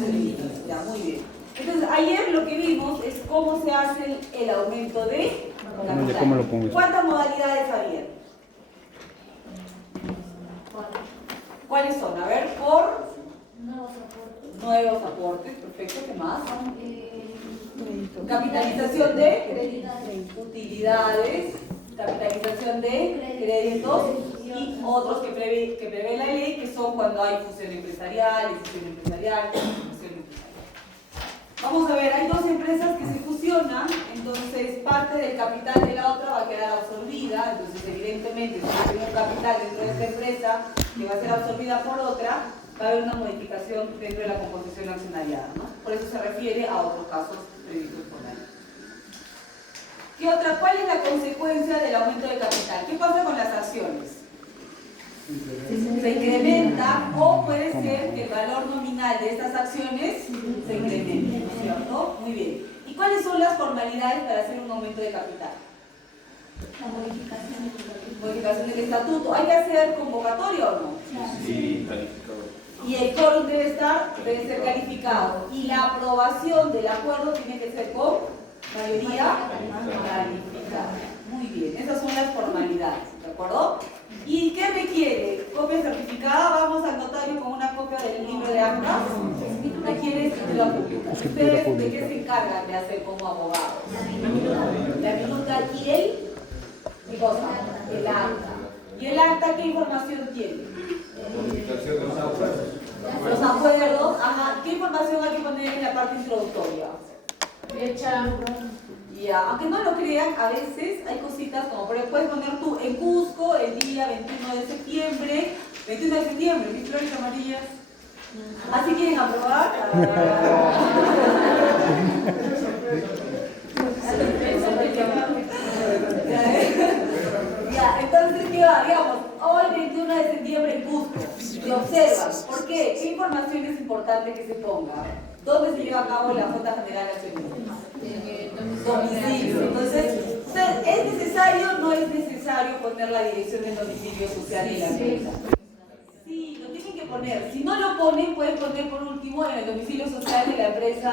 accionistas. Ya, muy bien. Entonces, ayer lo que vimos es cómo se hace el aumento de capital. ¿Cómo lo pongo? ¿Cuántas modalidades había? ¿Cuáles son? A ver, por nuevos aportes, perfecto, ¿qué más? Capitalización de utilidades, capitalización de créditos y otros que prevé la ley, que son cuando hay fusión empresarial, fusión empresarial. Vamos a ver, hay dos empresas que se fusionan, entonces parte del capital de la otra va a quedar absorbida, entonces evidentemente si yo tengo un capital dentro de esta empresa que va a ser absorbida por otra, va a haber una modificación dentro de la composición accionariada, ¿no? Por eso se refiere a otros casos previstos por la ley. ¿Qué otra? ¿Cuál es la consecuencia del aumento de capital? ¿Qué pasa con las acciones? Se incrementa o puede ser que el valor nominal de estas acciones se incremente, ¿no es cierto? Muy bien. ¿Y cuáles son las formalidades para hacer un aumento de capital? La modificación del estatuto. Modificación del estatuto. ¿Hay que hacer convocatoria o no? Sí, calificado. Y el quórum debe ser calificado. Y la aprobación del acuerdo tiene que ser con mayoría calificada. Muy bien, esas son las formalidades, ¿de acuerdo? ¿Y qué requiere? ¿Copia certificada? Vamos al notario con una copia del libro de actas. Requiere escritura pública. ¿Ustedes de qué se encargan de hacer como abogados? La minuta y ¿qué cosa? El acta. ¿Y el acta qué información tiene? Modificación de los acuerdos. Los acuerdos, ajá. ¿Qué información hay que poner en la parte introductoria? Fecha. Ya, aunque no lo crean, a veces hay cositas como, por ejemplo, puedes poner tú en Cusco el día 21 de septiembre, mis flores amarillas. ¿Así quieren aprobar? Ya, entonces, ¿qué va? Digamos, hoy 21 de septiembre en Cusco. Y observan, ¿por qué? ¿Qué información es importante que se ponga? ¿Dónde se lleva a cabo la Junta General Accionista? Domicilio. Entonces, ¿es necesario o no es necesario poner la dirección del domicilio social de la empresa? Sí, lo tienen que poner. Si no lo ponen, pueden poner por último en el domicilio social de la empresa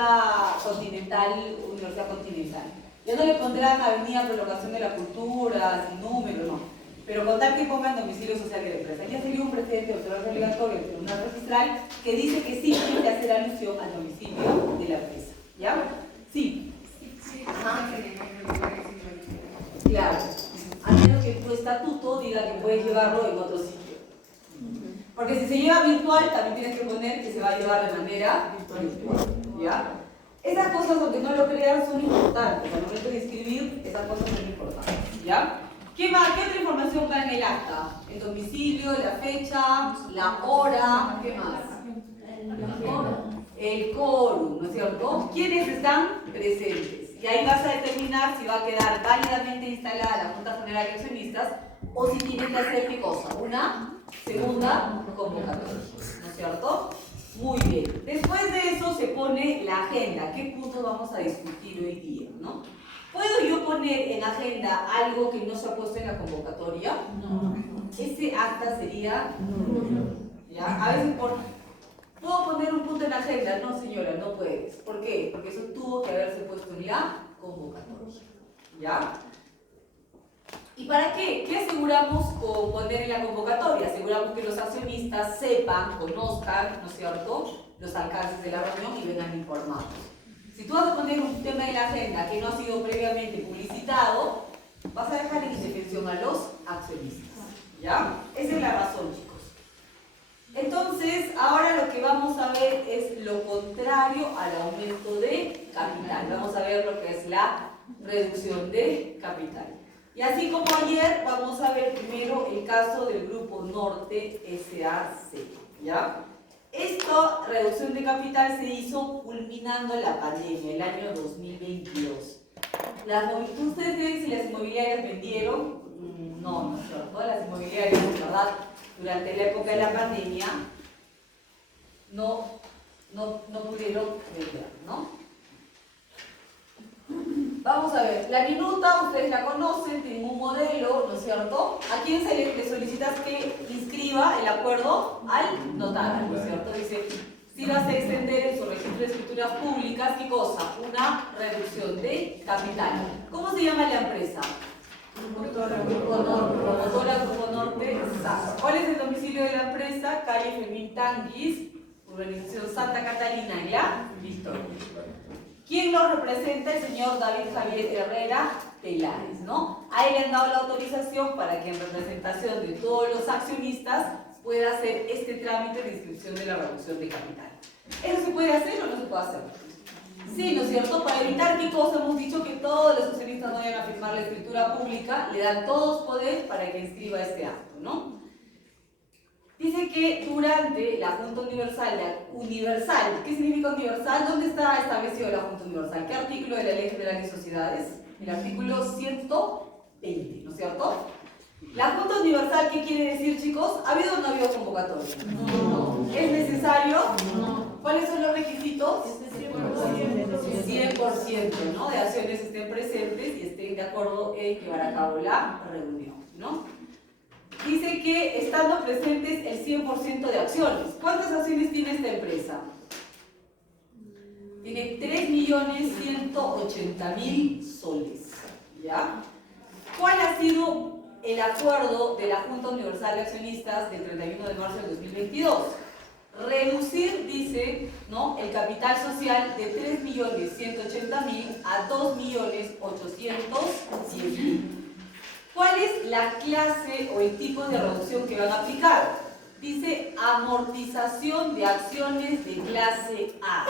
Continental, Universidad Continental. Ya no le pondrán Avenida Prolongación de la Cultura, sin número, no. Pero con tal que pongan domicilio social de la empresa. Ya sería un precedente obligatorio del Tribunal Registral que dice que sí tiene que hacer alusión al domicilio de la empresa. ¿Ya? Sí. Ajá. Claro. A menos que tu estatuto diga que puedes llevarlo en otro sitio. Porque si se lleva virtual, también tienes que poner que se va a llevar de manera virtual. ¿Ya? Esas cosas, aunque no lo crean, son importantes. Al momento de escribir, esas cosas son importantes. ¿Ya? ¿Qué más? ¿Qué otra información va en el acta? El domicilio, la fecha, la hora, ¿qué más? El quórum, ¿no es cierto? ¿Quiénes están presentes? Y ahí vas a determinar si va a quedar válidamente instalada la Junta General de Accionistas o si tienen que hacer qué cosa, una segunda convocatoria, ¿no es cierto? Muy bien. Después de eso se pone la agenda. ¿Qué puntos vamos a discutir hoy día, no? ¿Puedo yo poner en agenda algo que no se ha puesto en la convocatoria? No. Ese acta sería ¿ya? A veces ¿puedo poner un punto en la agenda? No, señora, no puedes. ¿Por qué? Porque eso tuvo que haberse puesto en la convocatoria. ¿Ya? ¿Y para qué? ¿Qué aseguramos con poner en la convocatoria? Aseguramos que los accionistas sepan, conozcan, ¿no es cierto?, los alcances de la reunión y vengan informados. Si tú vas a poner un tema en la agenda que no ha sido previamente publicitado, vas a dejar en indefensión a los accionistas. ¿Ya? Esa es la razón, chicos. Entonces, ahora lo que vamos a ver es lo contrario al aumento de capital. Vamos a ver lo que es la reducción de capital. Y así como ayer, vamos a ver primero el caso del Grupo Norte SAC. ¿Ya? Esta reducción de capital se hizo culminando la pandemia, el año 2022. ¿Ustedes ven si las inmobiliarias vendieron? No, no es cierto. Todas las inmobiliarias, ¿verdad?, durante la época de la pandemia no pudieron vender, ¿no? Vamos a ver, la minuta, ustedes la conocen, tienen un modelo, ¿no es cierto? ¿A quién le solicitas que inscriba el acuerdo? Al notario, ¿no es cierto? Dice, sí vas a extender en su registro de escrituras públicas, ¿qué cosa? Una reducción de capital. ¿Cómo se llama la empresa? Promotora Grupo Norte, SAS. ¿Cuál es el domicilio de la empresa? Calle Fermín Tanguis, urbanización Santa Catalina, en La Victoria. ¿Quién lo representa? El señor David Javier Herrera Telares, ¿no? A él le han dado la autorización para que en representación de todos los accionistas pueda hacer este trámite de inscripción de la reducción de capital. ¿Eso se puede hacer o no se puede hacer? Sí, ¿no es cierto? Para evitar qué cosa hemos dicho que todos los accionistas no vayan a firmar la escritura pública, le dan todos poder para que inscriba este acto, ¿no? Dice que durante la Junta Universal, ¿qué significa universal? ¿Dónde está establecido la Junta Universal? ¿Qué artículo de la Ley General de Sociedades? El artículo 120, ¿no es cierto? La Junta Universal, ¿qué quiere decir, chicos? ¿Ha habido o no ha habido convocatoria? No. ¿Es necesario? No. ¿Cuáles son los requisitos? 100%, ¿no? De acciones estén presentes y estén de acuerdo en llevar a cabo la reunión, ¿no? Dice que estando presentes el 100% de acciones. ¿Cuántas acciones tiene esta empresa? Tiene 3.180.000 soles, ¿ya? ¿Cuál ha sido el acuerdo de la Junta Universal de Accionistas del 31 de marzo del 2022? Reducir, dice, ¿no?, el capital social de 3.180.000 a 2.810.000. ¿Cuál es la clase o el tipo de reducción que van a aplicar? Dice amortización de acciones de clase A.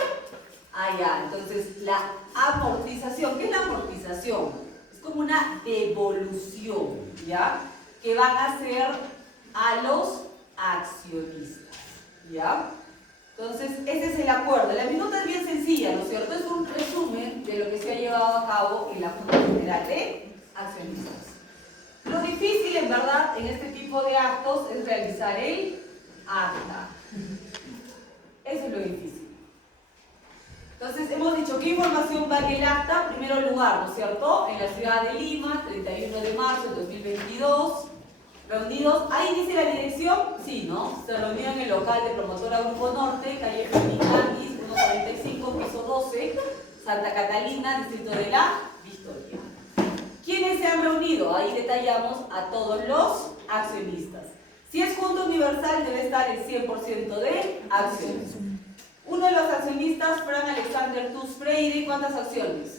Ah, ya, entonces la amortización, ¿qué es la amortización? Es como una devolución, ¿ya?, que van a hacer a los accionistas, ¿ya? Entonces, ese es el acuerdo. La minuta es bien sencilla, ¿no es cierto? Es un resumen de lo que se ha llevado a cabo en la Junta General de Accionistas. Lo difícil, en verdad, en este tipo de actos es realizar el acta. Eso es lo difícil. Entonces, hemos dicho, ¿qué información va en el acta? Primero lugar, ¿no es cierto? En la ciudad de Lima, 31 de marzo de 2022. Reunidos, ahí dice la dirección, sí, ¿no? Se reunió en el local de Promotora Grupo Norte, calle Fermín Tanguis, 145, piso 12, Santa Catalina, distrito de La Victoria. ¿Quiénes se han reunido? Ahí detallamos a todos los accionistas. Si es Junta Universal, debe estar el 100% de acciones. Uno de los accionistas, Fran Alexander Tus Freire, ¿cuántas acciones?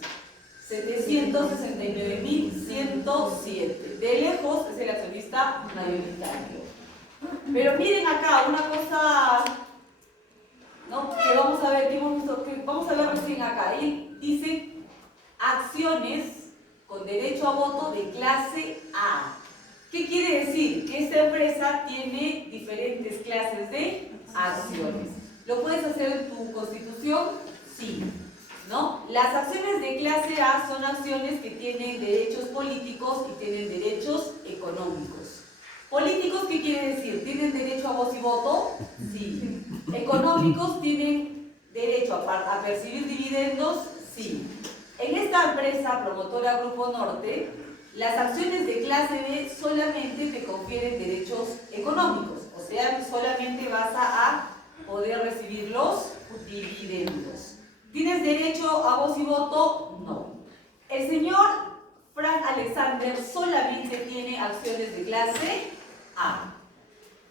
769.107. De lejos es el accionista mayoritario. Pero miren acá una cosa, ¿no?, que vamos a ver, que vamos a ver recién acá. Ahí dice acciones con derecho a voto de clase A. ¿Qué quiere decir? Que esta empresa tiene diferentes clases de acciones. ¿Lo puedes hacer en tu constitución? Sí, ¿no? Las acciones de clase A son acciones que tienen derechos políticos y tienen derechos económicos. ¿Políticos qué quiere decir? ¿Tienen derecho a voz y voto? Sí. ¿Económicos tienen derecho a percibir dividendos? Sí. En esta empresa, Promotora Grupo Norte, las acciones de clase B solamente te confieren derechos económicos, o sea, solamente vas a poder recibir los dividendos. ¿Tienes derecho a voz y voto? No. El señor Frank Alexander solamente tiene acciones de clase A.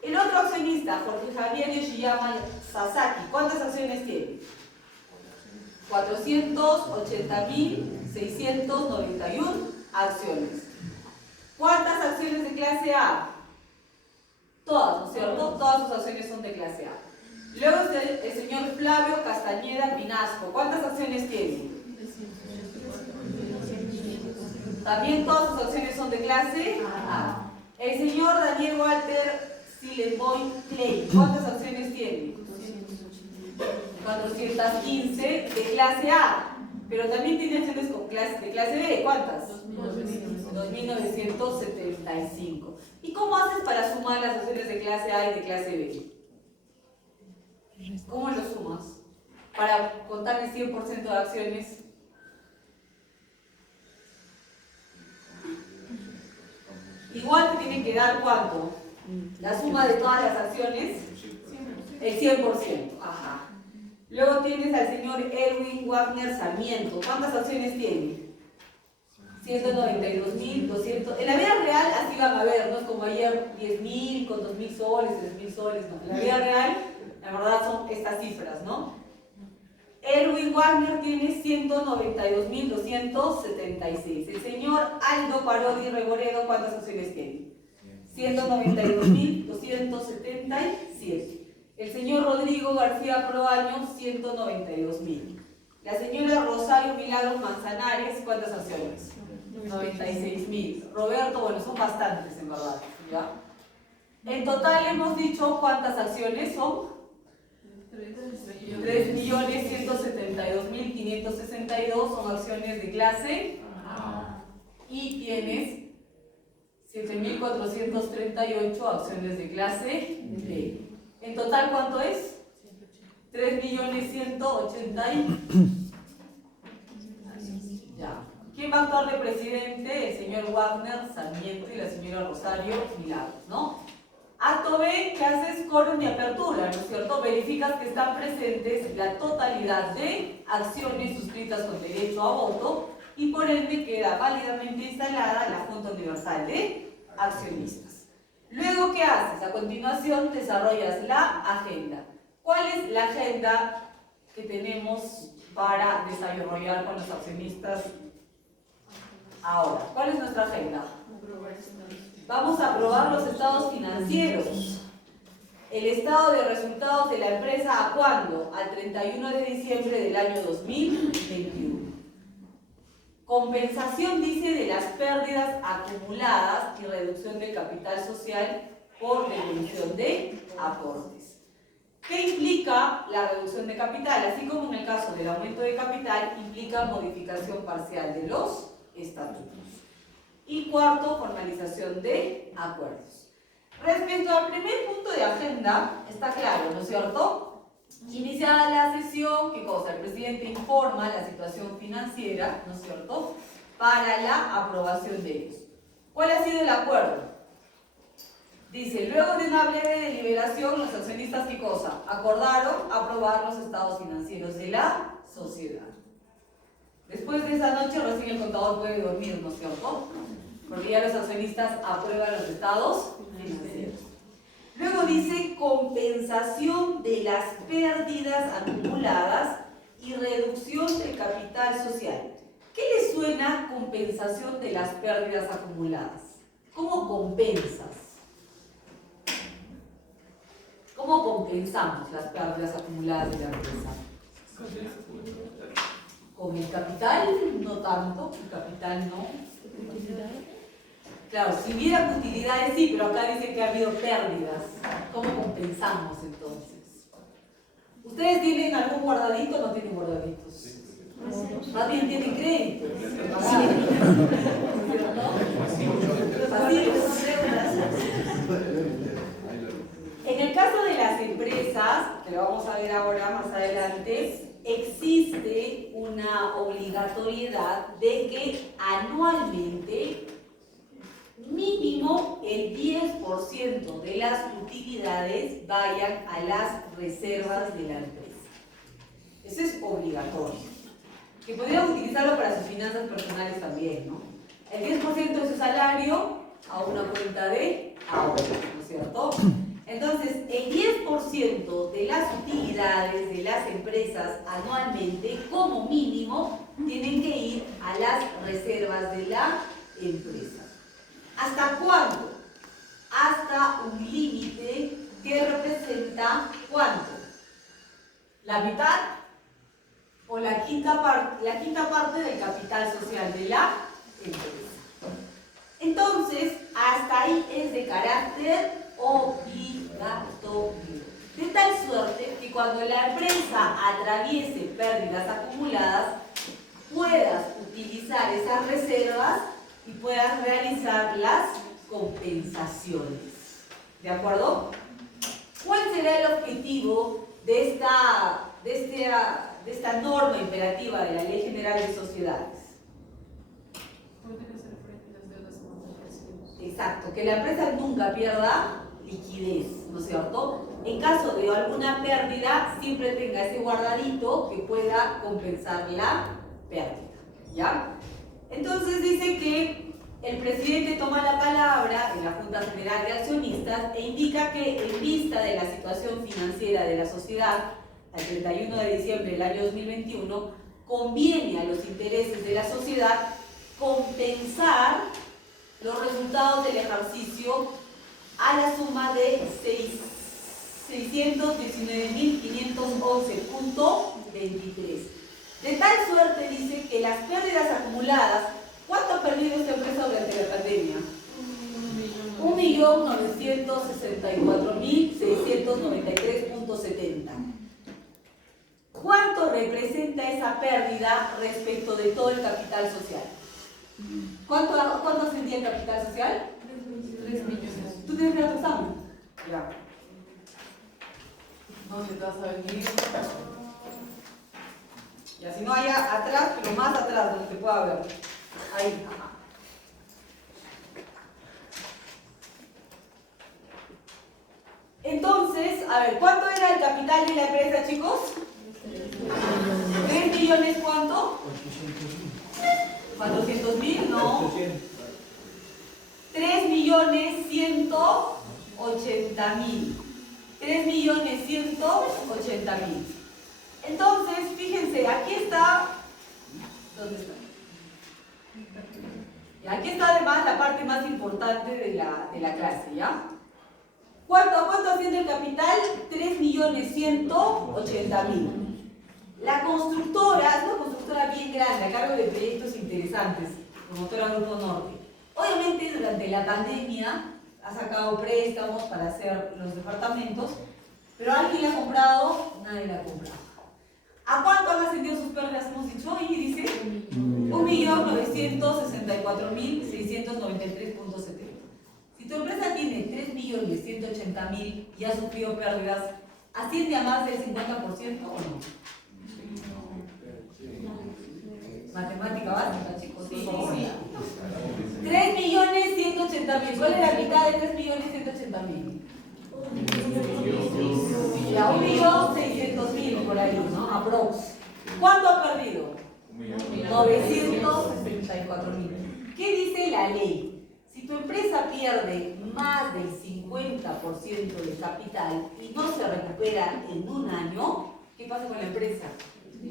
El otro accionista, Jorge Javier Yoshiyama Sasaki, ¿cuántas acciones tiene? 480.691 acciones. ¿Cuántas acciones de clase A? Todas, ¿no es cierto? Todas sus acciones son de clase A. Luego el señor Flavio Castañeda Pinasco. ¿Cuántas acciones tiene? También todas sus acciones son de clase A. El señor Daniel Walter Silenboy Clay. ¿Cuántas acciones tiene? 415 de clase A. Pero también tiene acciones de clase B. ¿Cuántas? 2.975. ¿Y cómo haces para sumar las acciones de clase A y de clase B? ¿Cómo lo sumas? Para contar el 100% de acciones. Igual te tienen que dar ¿cuánto? La suma de todas las acciones. El 100%. Ajá. Luego tienes al señor Erwin Wagner Sarmiento. ¿Cuántas acciones tiene? 192.200. En la vida real así van a ver, no es como ayer 10.000 con 2.000 soles, 3.000 soles, no. En la vida real, la verdad son estas cifras, ¿no? Erwin Wagner tiene 192.276. El señor Aldo Parodi Regoredo, ¿cuántas acciones tiene? 192.277. El señor Rodrigo García Proaño, 192.000. La señora Rosario Milagros Manzanares, ¿cuántas acciones? 96.000. Roberto, bueno, son bastantes en verdad, ¿ya? En total hemos dicho cuántas acciones son. 3.172.562 son acciones de clase A. Y tienes 7.438 acciones de clase B. En total, ¿cuánto es? 3.180.000. Ya. ¿Quién va a actuar de presidente? El señor Wagner Sarmiento y la señora Rosario Milagros, ¿no? Acto B, que haces quórum de apertura, ¿no es cierto? Verificas que están presentes la totalidad de acciones suscritas con derecho a voto y por ende queda válidamente instalada la Junta Universal de Accionistas. Luego, ¿qué haces? A continuación desarrollas la agenda. ¿Cuál es la agenda que tenemos para desarrollar con los accionistas ahora? ¿Cuál es nuestra agenda? Vamos a aprobar los estados financieros. El estado de resultados de la empresa, ¿a cuándo? Al 31 de diciembre del año 2021. Compensación, dice, de las pérdidas acumuladas y reducción del capital social por devolución de aportes. ¿Qué implica la reducción de capital? Así como en el caso del aumento de capital, implica modificación parcial de los estatutos. Y cuarto, formalización de acuerdos. Respecto al primer punto de agenda, está claro, ¿no es cierto? Iniciada la sesión, ¿qué cosa? El presidente informa la situación financiera, ¿no es cierto?, para la aprobación de ellos. ¿Cuál ha sido el acuerdo? Dice, luego de una breve deliberación, los accionistas, ¿qué cosa? Acordaron aprobar los estados financieros de la sociedad. Después de esa noche, recién el contador puede dormir, ¿no es cierto? Porque ya los accionistas aprueban los estados financieros. Luego dice compensación de las pérdidas acumuladas y reducción del capital social. ¿Qué les suena compensación de las pérdidas acumuladas? ¿Cómo compensas? ¿Cómo compensamos las pérdidas acumuladas de la empresa? Con el capital, no tanto, el capital no. Claro, si hubiera utilidades sí, pero acá dice que ha habido pérdidas. ¿Cómo compensamos entonces? ¿Ustedes tienen algún guardadito o no tienen guardaditos? Más bien tienen créditos. En el caso de las empresas, que lo vamos a ver ahora más adelante, existe una obligatoriedad de que anualmente mínimo el 10% de las utilidades vayan a las reservas de la empresa. Eso es obligatorio. Que podrían utilizarlo para sus finanzas personales también, ¿no? El 10% de su salario a una cuenta de ahorro, ¿no es cierto? Entonces, el 10% de las utilidades de las empresas anualmente, como mínimo, tienen que ir a las reservas de la empresa. ¿Hasta cuándo? Hasta un límite que representa ¿cuánto? ¿La mitad? ¿O la quinta parte del capital social de la empresa? Entonces, hasta ahí es de carácter obligatorio. De tal suerte que cuando la empresa atraviese pérdidas acumuladas, puedas utilizar esas reservas y puedas realizar las compensaciones. ¿De acuerdo? ¿Cuál será el objetivo de esta norma imperativa de la Ley General de Sociedades? Poder hacer frente a las deudas con los recibos. Exacto, que la empresa nunca pierda liquidez, ¿no es cierto? En caso de alguna pérdida, siempre tenga ese guardadito que pueda compensar la pérdida, ¿ya? Entonces dice que el presidente toma la palabra en la Junta General de Accionistas e indica que en vista de la situación financiera de la sociedad al 31 de diciembre del año 2021, conviene a los intereses de la sociedad compensar los resultados del ejercicio a la suma de 619.511.23. De tal suerte dice que las pérdidas acumuladas, ¿cuánto ha perdido esta empresa durante la pandemia? 1.964.693.70. ¿Cuánto representa esa pérdida respecto de todo el capital social? ¿Cuánto ascendía el capital social? 3 millones. ¿Tú tienes que dar tu examen? Ya. ¿Dónde te vas a venir? Ya, si no haya atrás, pero más atrás, donde te pueda ver. Ahí. Entonces, a ver, ¿cuánto era el capital de la empresa, chicos? 3 millones, ¿cuánto? 400.000, no. 3.180.000. 3.180.000. Entonces, fíjense, aquí está. ¿Dónde está? Y aquí está además la parte más importante de la clase, ¿ya? ¿Cuánto asciende el capital? 3.180.000. La constructora es una constructora bien grande, a cargo de proyectos interesantes, promotora Grupo Norte. Obviamente durante la pandemia ha sacado préstamos para hacer los departamentos, pero ¿alguien la ha comprado? Nadie la ha comprado. ¿A cuánto han ascendido sus pérdidas? Hemos dicho, y dice 1.964.693.70. Si tu empresa tiene 3.180.000 y ha sufrido pérdidas, ¿asciende a más del 50% o no? Matemática básica, chicos. Sí. 3.180.000. ¿Cuál es la mitad de 3.180.000? Ya, 1.600.000 por ahí, ¿no? Aprox. ¿Cuánto ha perdido? 964.000. ¿Qué dice la ley? Si tu empresa pierde más del 50% del capital y no se recupera en un año, ¿qué pasa con la empresa?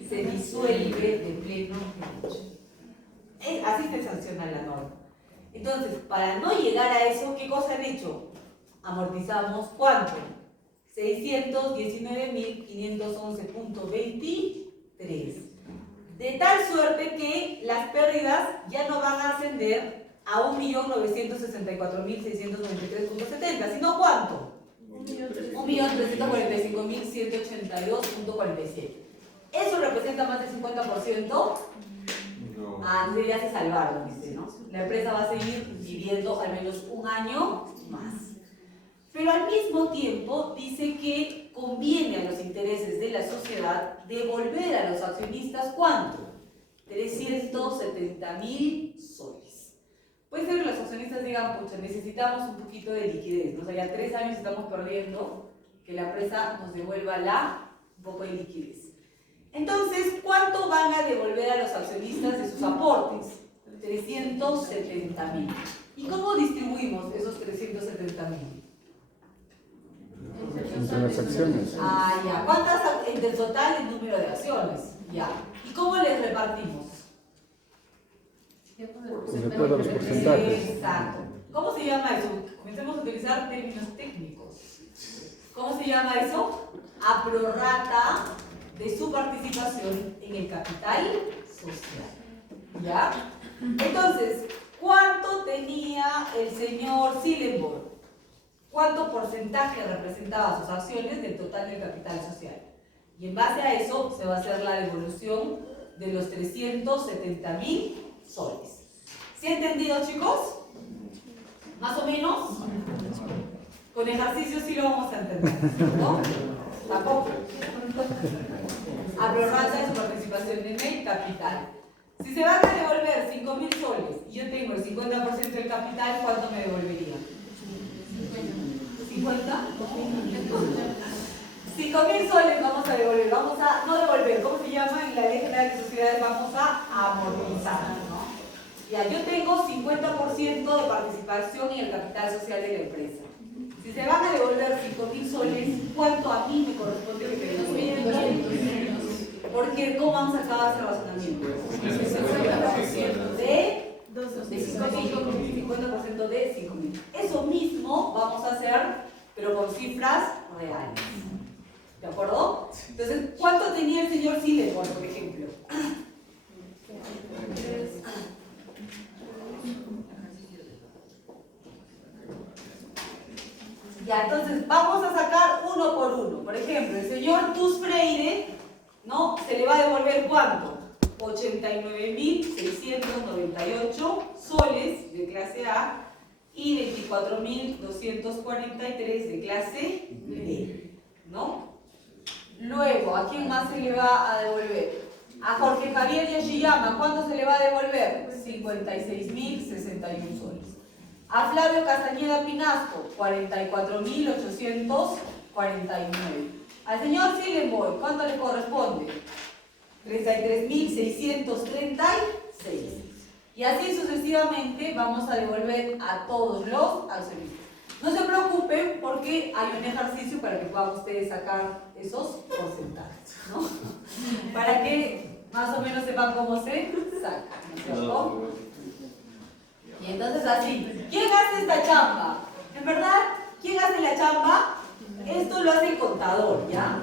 Se disuelve de pleno derecho. Así se sanciona la norma. Entonces, para no llegar a eso, ¿qué cosa han hecho? Amortizamos ¿cuánto? 619.511.23. De tal suerte que las pérdidas ya no van a ascender a 1.964.693.70, sino ¿cuánto? 1.345.182.47. ¿Eso representa más del 50%? No. Ah, entonces ya se salvaron, dice, ¿no? La empresa va a seguir viviendo al menos un año más. Pero al mismo tiempo dice que conviene a los intereses de la sociedad devolver a los accionistas ¿cuánto? 370.000 soles. Puede ser que los accionistas digan, pucha, necesitamos un poquito de liquidez, ¿no? O sea, ya 3 años estamos perdiendo, que la empresa nos devuelva un poco de liquidez. Entonces, ¿cuánto van a devolver a los accionistas de sus aportes? 370.000. ¿Y cómo distribuimos esos 370.000? Entre las acciones. Ah, ya. ¿Cuántas entre el total el número de acciones? Ya. ¿Y cómo les repartimos? De acuerdo a los porcentajes. Exacto. ¿Cómo se llama eso? Comencemos a utilizar términos técnicos. ¿Cómo se llama eso? A prorrata de su participación en el capital social. ¿Ya? Entonces, ¿cuánto tenía el señor Sillenborg? ¿Cuánto porcentaje representaba sus acciones del total del capital social? Y en base a eso se va a hacer la devolución de los 370.000 soles. ¿Sí entendido, chicos? ¿Más o menos? Con ejercicios sí lo vamos a entender, ¿no? Tampoco. A prorrata de su participación en el capital. Si se van a devolver 5.000 soles y yo tengo el 50% del capital, ¿cuánto me devolvería? 50%. 50. 5.000 soles vamos a devolver, no devolver, ¿cómo se llama? En la Ley General de Sociedades vamos a amortizar, ¿no? Ya, yo tengo 50% de participación en el capital social de la empresa. Si se van a devolver 5.000 soles, ¿cuánto a mí me corresponde que me devuelvan? Porque, ¿cómo vamos a acabar ese razonamiento? 50% de 5.000, 50% de 5.000. Eso mismo vamos a hacer, pero con cifras reales. ¿De acuerdo? Entonces, ¿cuánto tenía el señor Silverborn, por ejemplo? Ya, entonces vamos a sacar uno por uno. Por ejemplo, el señor Tus Freire, ¿no? Se le va a devolver ¿cuánto? 89.698 soles de clase A y 24.243 de clase B, ¿no? Luego, ¿a quién más se le va a devolver? A Jorge Javier Yoshiyama, ¿cuánto se le va a devolver? 56.061 soles. A Flavio Castañeda Pinasco, 44.849. Al señor Silverborn, ¿cuánto le corresponde? 33.636. Y así sucesivamente vamos a devolver a todos los accionistas. No se preocupen porque hay un ejercicio para que puedan ustedes sacar esos porcentajes, ¿no? Para que más o menos sepan cómo se saca, ¿no es cierto? Y entonces así, ¿quién hace esta chamba? En verdad, ¿quién hace la chamba? Esto lo hace el contador, ¿ya?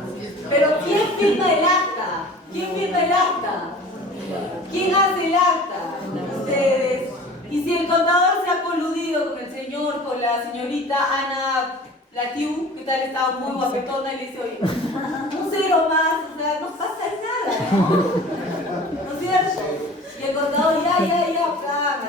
Pero ¿quién firma el acta? ¿Quién firma el acta? ¿Quién hace el acta? Ustedes. Y si el contador se ha coludido con el señor, con la señorita Ana Platiu, que tal estaba muy guapetona, y le dice, oye, un cero más, o sea, no pasa nada, ¿no? ¿No es cierto? Y el contador, ya,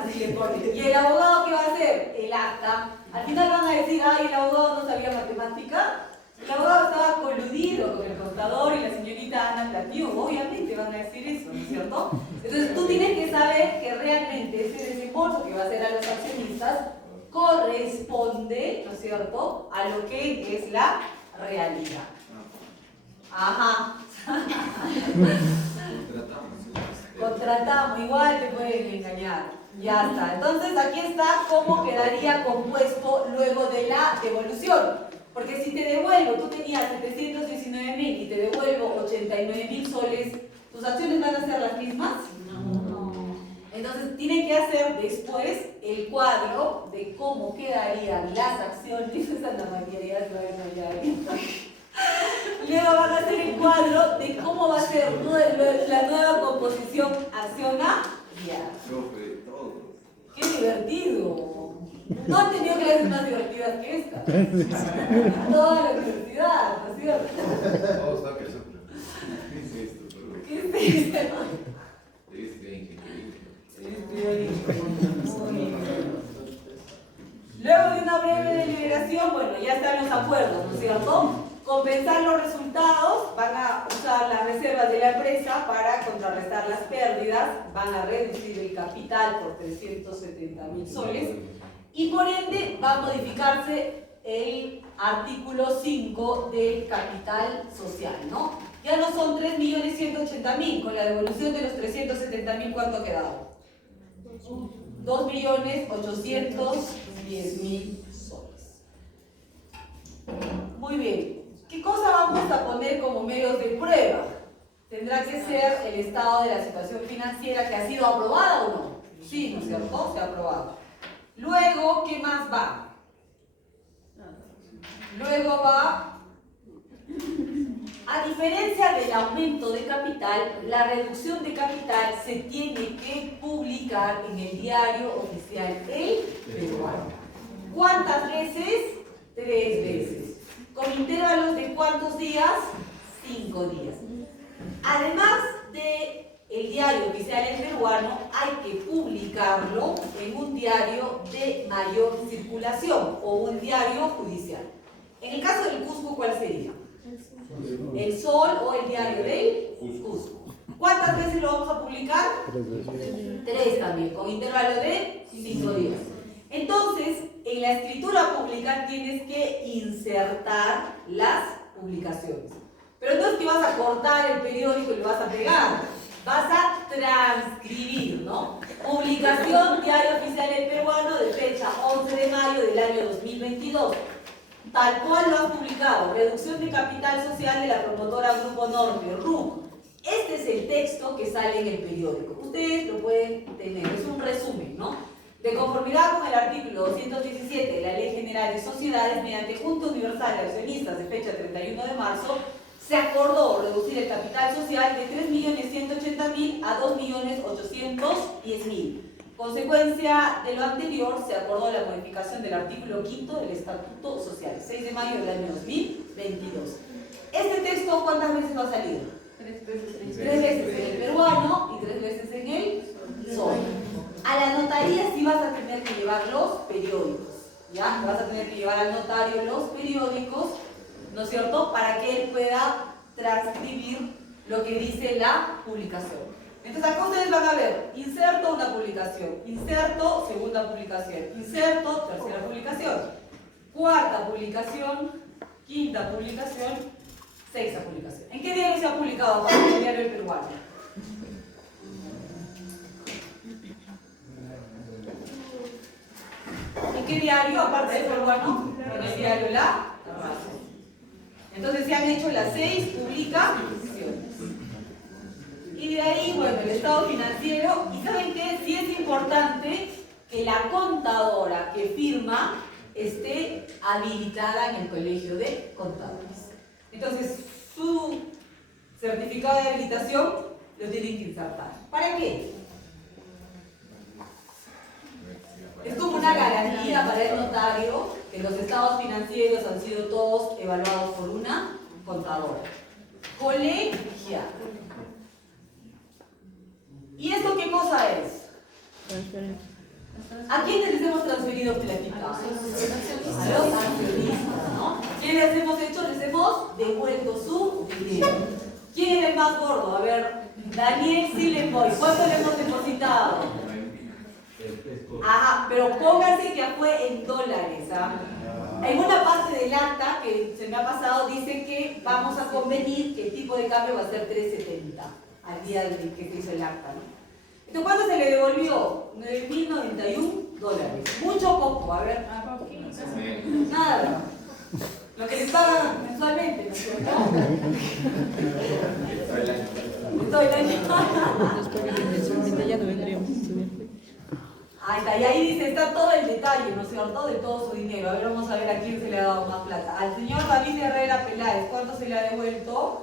así le pone. ¿Y el abogado qué va a hacer? El acta. Al final van a decir, ay, el abogado no sabía matemática. El abogado estaba coludido con el contador y la señorita Ana Platiu. Obviamente van a decir eso, ¿no es cierto? Entonces tú tienes que saber que realmente ese desembolso que va a hacer a los accionistas corresponde, ¿no es cierto?, a lo que es la realidad. Ajá. Contratamos, igual te pueden engañar. Ya está. Entonces aquí está cómo quedaría compuesto luego de la devolución. Porque si te devuelvo, tú tenías 719.000 y te devuelvo 89.000 soles, ¿tus acciones van a ser las mismas? No. Entonces tienen que hacer después el cuadro de cómo quedarían las acciones. Esa es la mayoría, luego van a hacer el cuadro de cómo va a ser la nueva composición accionarial. ¡Qué divertido! No han tenido clases más divertidas que esta. Toda la universidad, ¿no es cierto? ¿Qué es esto? Luego de una breve deliberación, bueno, ya están los acuerdos, ¿no es cierto? Compensar los resultados, van a usar las reservas de la empresa para contrarrestar las pérdidas, van a reducir el capital por 370.000 soles y por ende va a modificarse el artículo 5 del capital social, ¿no? Ya no son 3.180.000, con la devolución de los 370.000, ¿cuánto ha quedado? 2.810.000 soles. Muy bien. ¿Qué cosa vamos a poner como medios de prueba? Tendrá que ser el estado de la situación financiera que ha sido aprobada o no. Sí, ¿no es cierto? Se ha aprobado. Luego, ¿qué más va? Luego va, a diferencia del aumento de capital, la reducción de capital se tiene que publicar en el diario oficial El Peruano. ¿Cuántas veces? 3 veces. ¿Con intervalos de cuántos días? 5 días. Además del diario oficial El Peruano, hay que publicarlo en un diario de mayor circulación o un diario judicial. En el caso del Cusco, ¿cuál sería? El Sol o el diario del Cusco. ¿Cuántas veces lo vamos a publicar? 3 veces. 3 también, con intervalo de 5 días. Entonces, en la escritura pública tienes que insertar las publicaciones. Pero no es que vas a cortar el periódico y lo vas a pegar, vas a transcribir, ¿no? Publicación Diario Oficial del Peruano de fecha 11 de mayo del año 2022. Tal cual lo has publicado, reducción de capital social de la promotora Grupo Norte, RUC. Este es el texto que sale en el periódico. Ustedes lo pueden tener, es un resumen, ¿no? De conformidad con el artículo 217 de la Ley General de Sociedades, mediante Junta Universal de Accionistas de fecha 31 de marzo, se acordó reducir el capital social de 3.180.000 a 2.810.000. Consecuencia de lo anterior, se acordó la modificación del artículo 5 del Estatuto Social, 6 de mayo del año 2022. Este texto, ¿cuántas veces va a salir? 3 veces. 3 veces en el peruano y 3 veces en el sol. A la notaría sí vas a tener que llevar los periódicos, ¿ya? Vas a tener que llevar al notario los periódicos, ¿no es cierto?, para que él pueda transcribir lo que dice la publicación. Entonces acá ustedes van a ver, inserto una publicación, inserto segunda publicación, inserto tercera publicación, cuarta publicación, quinta publicación, sexta publicación. ¿En qué diario se ha publicado para el diario El Peruano? ¿En qué diario, aparte del Peruano? En el diario La Razón. Entonces se han hecho las 6 publicaciones. Y de ahí, bueno, el estado financiero. ¿Y saben qué? Sí es importante que la contadora que firma esté habilitada en el colegio de contadores. Entonces, su certificado de habilitación lo tienen que insertar. ¿Para qué? Es como una garantía para el notario que los estados financieros han sido todos evaluados por una contadora colegiada. ¿Y esto qué cosa es? ¿A quiénes les hemos transferido platita? A los accionistas, ¿no? ¿Quiénes hemos hecho? Les hemos devuelto su dinero. ¿Quién es el más gordo? A ver, Daniel Silenboy, ¿cuánto le hemos depositado? Ajá, pero pónganse que fue en dólares, ¿ah? En una parte del acta que se me ha pasado dice que vamos a convenir que el tipo de cambio va a ser 3.70 al día del que se hizo el acta, ¿no? Entonces, ¿cuánto se le devolvió? 9.091 dólares. Mucho o poco, a ver. Nada. Lo que les pagan mensualmente, ¿no es cierto? Todo el año. Ahí está, y ahí dice, está todo el detalle, ¿no es cierto?, de todo su dinero. A ver, vamos a ver a quién se le ha dado más plata. Al señor David Herrera Peláez, ¿cuánto se le ha devuelto?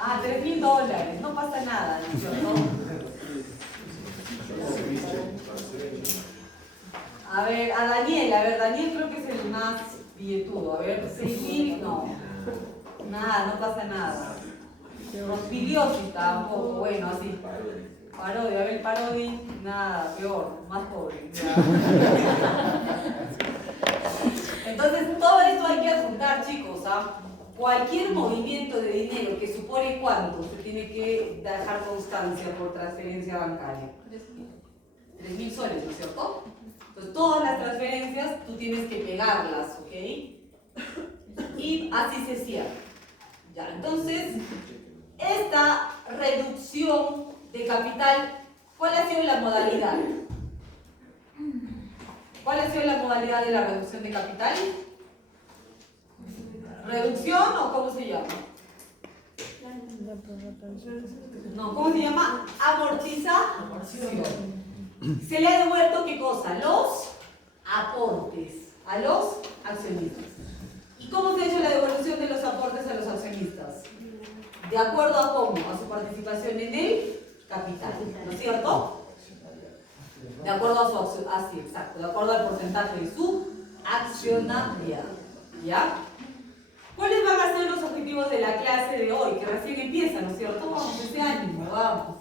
Ah, 3.000 dólares, no pasa nada, ¿no es cierto? A ver, Daniel creo que es el más billetudo. A ver, 6.000, no. Nada, no pasa nada. Rospiliosis tampoco, bueno, así. Parodi, a ver, Parodi, nada, peor, más pobre. Entonces, todo esto hay que adjuntar, chicos, ¿ah? Cualquier movimiento de dinero que supone cuánto, se tiene que dejar constancia por transferencia bancaria. 3.000 soles, ¿no es cierto? Entonces, todas las transferencias tú tienes que pegarlas, ¿ok? Y así se cierra. Ya, entonces, esta reducción de capital, ¿cuál ha sido la modalidad? ¿Cuál ha sido la modalidad de la reducción de capital? ¿Reducción o cómo se llama? No, ¿cómo se llama? Amortización. Se le ha devuelto ¿qué cosa? Los aportes a los accionistas. ¿Y cómo se ha hecho la devolución de los aportes a los accionistas? De acuerdo a cómo, a su participación en el capital, ¿no es cierto? De acuerdo a su así, exacto, de acuerdo al porcentaje de su accionariado, ¿ya? ¿Cuáles van a ser los objetivos de la clase de hoy? Que recién empieza, ¿no es cierto? Vamos, ese ánimo, vamos.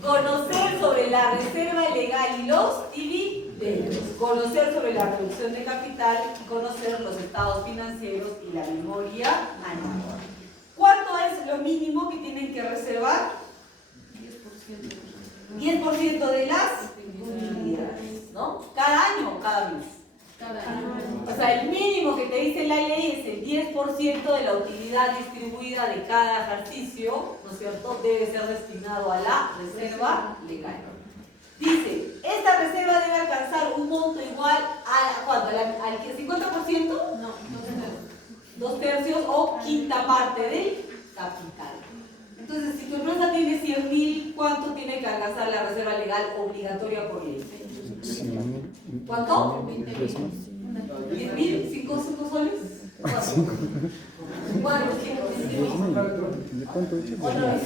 Conocer sobre la reserva legal y los dividendos. Conocer sobre la reducción de capital y conocer los estados financieros y la memoria anual. ¿Cuánto es lo mínimo que tienen que reservar? 10% de las ¿no? ¿Cada año o cada mes? Cada año. O sea, el mínimo que te dice la ley es el 10% de la utilidad distribuida de cada ejercicio, ¿no es cierto? Debe ser destinado a la reserva legal. Dice, esta reserva debe alcanzar un monto igual a ¿cuánto? ¿Al 50%? No, 2/3 o quinta parte del capital. Entonces, si tu empresa tiene 100.000, ¿cuánto tiene que alcanzar la reserva legal obligatoria por ley? ¿Cuánto? 10.000, 5 soles. ¿Cuánto? ¿De cuánto he dicho? Otra vez.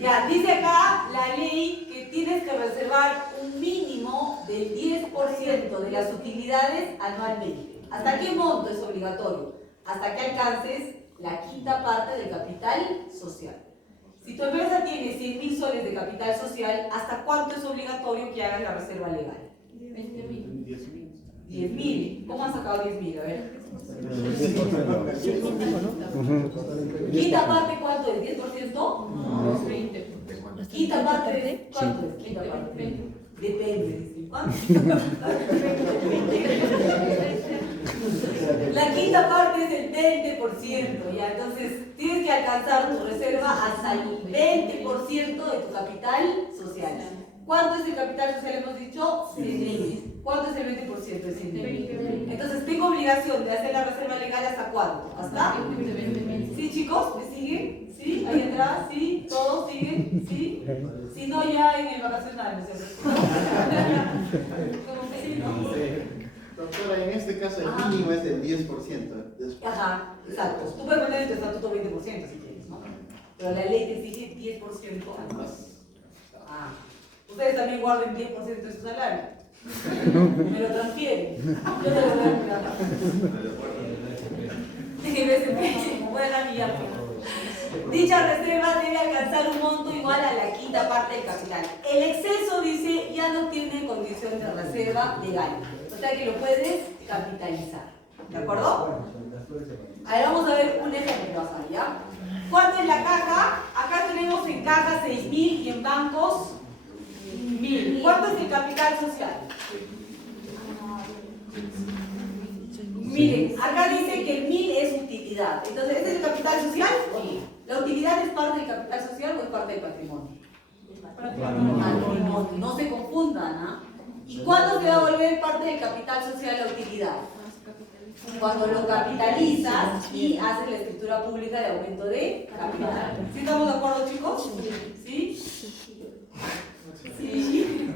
Ya, dice acá la ley que tienes que reservar un mínimo del 10% de las utilidades anualmente. ¿Hasta qué monto es obligatorio? Hasta que alcances la quinta parte del capital social. Si tu empresa tiene 100.000 soles de capital social, ¿hasta cuánto es obligatorio que hagas la reserva legal? 20.000. 10.000. ¿Cómo han sacado 10.000? A ver. 10%. ¿Quinta parte cuánto es? ¿10%? No, 20. ¿Quinta parte es cuánto es? Quinta parte. Depende, dice. ¿Cuánto? La quinta parte es el 20%, ya. Entonces, tienes que alcanzar tu reserva hasta el 20% de tu capital social. ¿Cuánto es el capital social? Hemos dicho 100.000. ¿Cuánto es el 20% de 100.000? Entonces, tengo obligación de hacer la reserva legal ¿hasta cuánto? ¿Hasta? ¿Sí, chicos? ¿Me siguen? ¿Sí? ¿Ahí atrás? ¿Sí? ¿Todos siguen? ¿Sí? Si no, ya en el vacacional, ¿no es cierto? ¿Cómo que sí, no? Doctora, en este caso el mínimo es del 10%. Ajá, exacto. Tú puedes poner en tu estatuto 20% si quieres, ¿no? Pero la ley te exige 10% más. Ah. Ustedes también guarden 10% de su salario. Me lo transfieren. Yo te lo voy a enviar. Déjenme ese voy a dejar mi llave. Dicha reserva debe alcanzar un monto igual a la quinta parte del capital. El exceso, dice, ya no tiene condición de reserva legal. O sea que lo puedes capitalizar. ¿De acuerdo? A ver, vamos a ver un ejemplo acá, ¿ya? ¿Cuánto es la caja? Acá tenemos en caja 6.000 y en bancos 1.000. ¿Cuánto es el capital social? Miren, acá dice que el 1.000 es utilidad. Entonces, ¿este es el capital social? Sí. ¿La utilidad es parte del capital social o es parte del patrimonio? Patrimonio. No se confundan, ¿ah? ¿Y cuándo se va a volver parte del capital social la utilidad? Cuando lo capitalizas y haces la escritura pública de aumento de capital. ¿Sí estamos de acuerdo, chicos? ¿Sí? Sí.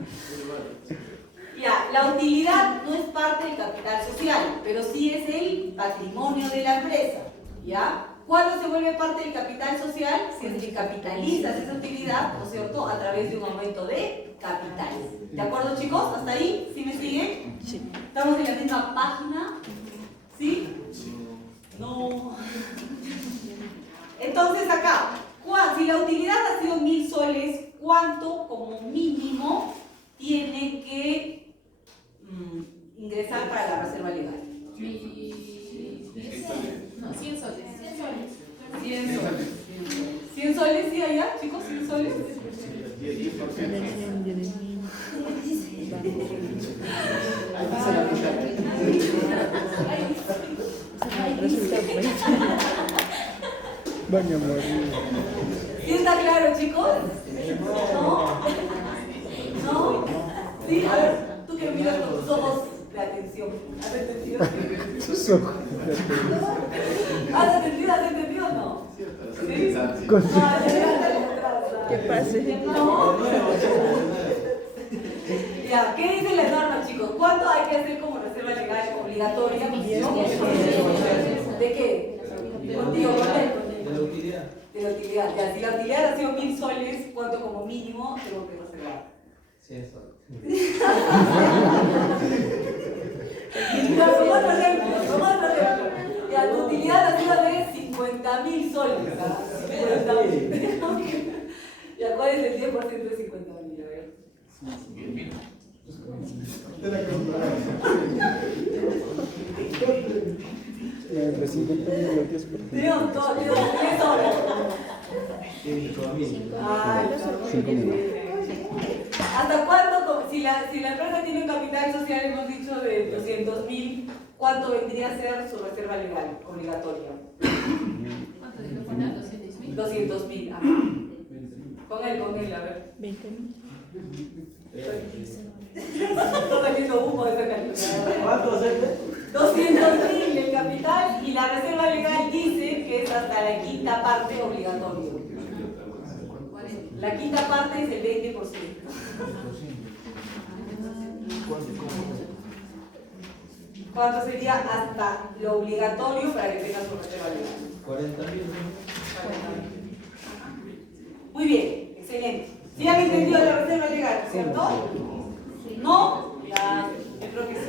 Ya, la utilidad no es parte del capital social, pero sí es el patrimonio de la empresa. ¿Ya? ¿Cuándo se vuelve parte del capital social? Si es que capitalizas esa utilidad, ¿no es cierto?, a través de un aumento de capital. ¿De acuerdo, chicos? ¿Hasta ahí? ¿Sí me siguen? Sí. ¿Estamos en la misma página? ¿Sí? No. Entonces acá, si la utilidad ha sido 1.000 soles, ¿cuánto como mínimo tiene que ingresar para la reserva legal? 100 soles. 100 soles. 100 soles, ¿sí allá, chicos? 100 soles. 10%. Van a morir. ¿Sí está claro, chicos? ¿No? ¿No? Sí, a ver, tú que miras con tus ojos de atención. ¿Has entendido? Sus ojos. ¿Has entendido? ¿Has entendido o no? ¿Sí? Con- ¿Qué pase? No. Ya, ¿qué dice la norma, chicos? ¿Cuánto hay que hacer como reserva legal obligatoria? ¿De qué? Contigo, De la utilidad. de la utilidad. Ya, si la utilidad ha sido 1.000 soles, ¿cuánto como mínimo tengo que reservar? 100 soles. Claro, otro ejemplo. Ya, tu utilidad ha sido de 50.000 soles. ¿Ah? 50.000. Ya, ¿cuál es el 10% de 50.000? A ver. 10.000. Entre 50 y el 10%. Dios, todo, Dios, 10 soles. Ay, 5.000. ¿Hasta cuánto? Si la empresa tiene un capital social, hemos dicho, de 200.000, ¿cuánto vendría a ser su reserva legal obligatoria? ¿Cuánto dijo poner? 200.000. 200.000, ajá. Con él, a ver. 20.000. Está saliendo humo de esa calculadora. ¿Cuánto hacerle? 200.000 el capital y la reserva legal dice que es hasta la quinta parte obligatorio. La quinta parte es el 20%. ¿Cuánto sería hasta lo obligatorio para que tenga su reserva legal? 40.000. Muy bien, excelente. ¿Sí han entendido la reserva legal, cierto? ¿No? Ya, yo creo que sí.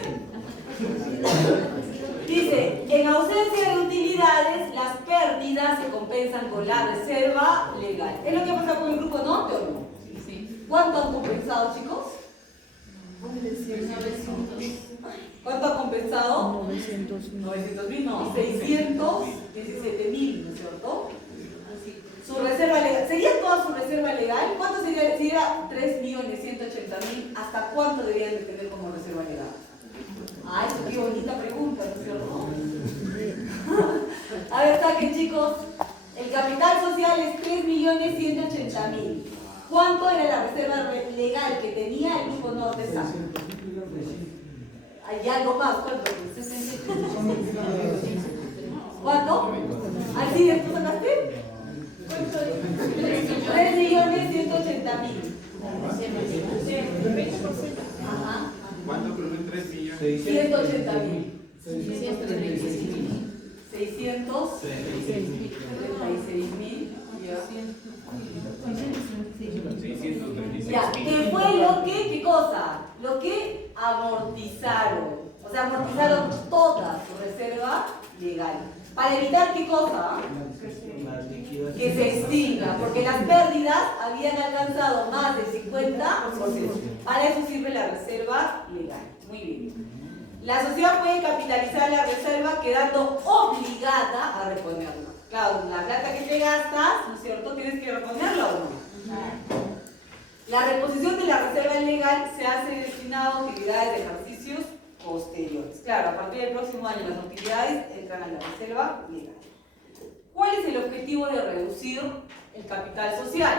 Dice, en ausencia de utilidades, las pérdidas se compensan con la reserva legal. ¿Es lo que ha pasado con el grupo norte o no? Sí. ¿Cuánto han compensado, chicos? 900. ¿Cuánto ha compensado? 900.000. 900.000, no, 617.000, ¿no es cierto? Su reserva legal, ¿sería toda su reserva legal? ¿Cuánto sería? Si era 3.180.000, ¿hasta cuánto deberían de tener como reserva legal? Ah, eso qué bonita pregunta, ¿no es cierto? A ver, saquen, chicos. El capital social es 3.180.000. ¿Cuánto era la reserva legal que tenía el Grupo Norte San? Hay algo más, ¿cuánto? ¿Cuánto? ¿Así ¿tú sacaste? 3.180.000. Ajá. ¿Cuánto creo que 3 millones? 180.000. 636.000. 636.000. Ya, 636. ¿qué fue lo que, qué cosa? Lo que amortizaron. O sea, amortizaron toda su reserva legal. Para evitar qué cosa? Que se extinga, porque las pérdidas habían alcanzado más del 50%. Para eso sirve la reserva legal. Muy bien. La sociedad puede capitalizar la reserva quedando obligada a reponerla. Claro, la plata que te gastas, ¿no es cierto? Tienes que reponerla o no. La reposición de la reserva legal se hace destinada a utilidades de ejercicios posteriores. Claro, a partir del próximo año las utilidades entran a la reserva legal. ¿Cuál es el objetivo de reducir el capital social?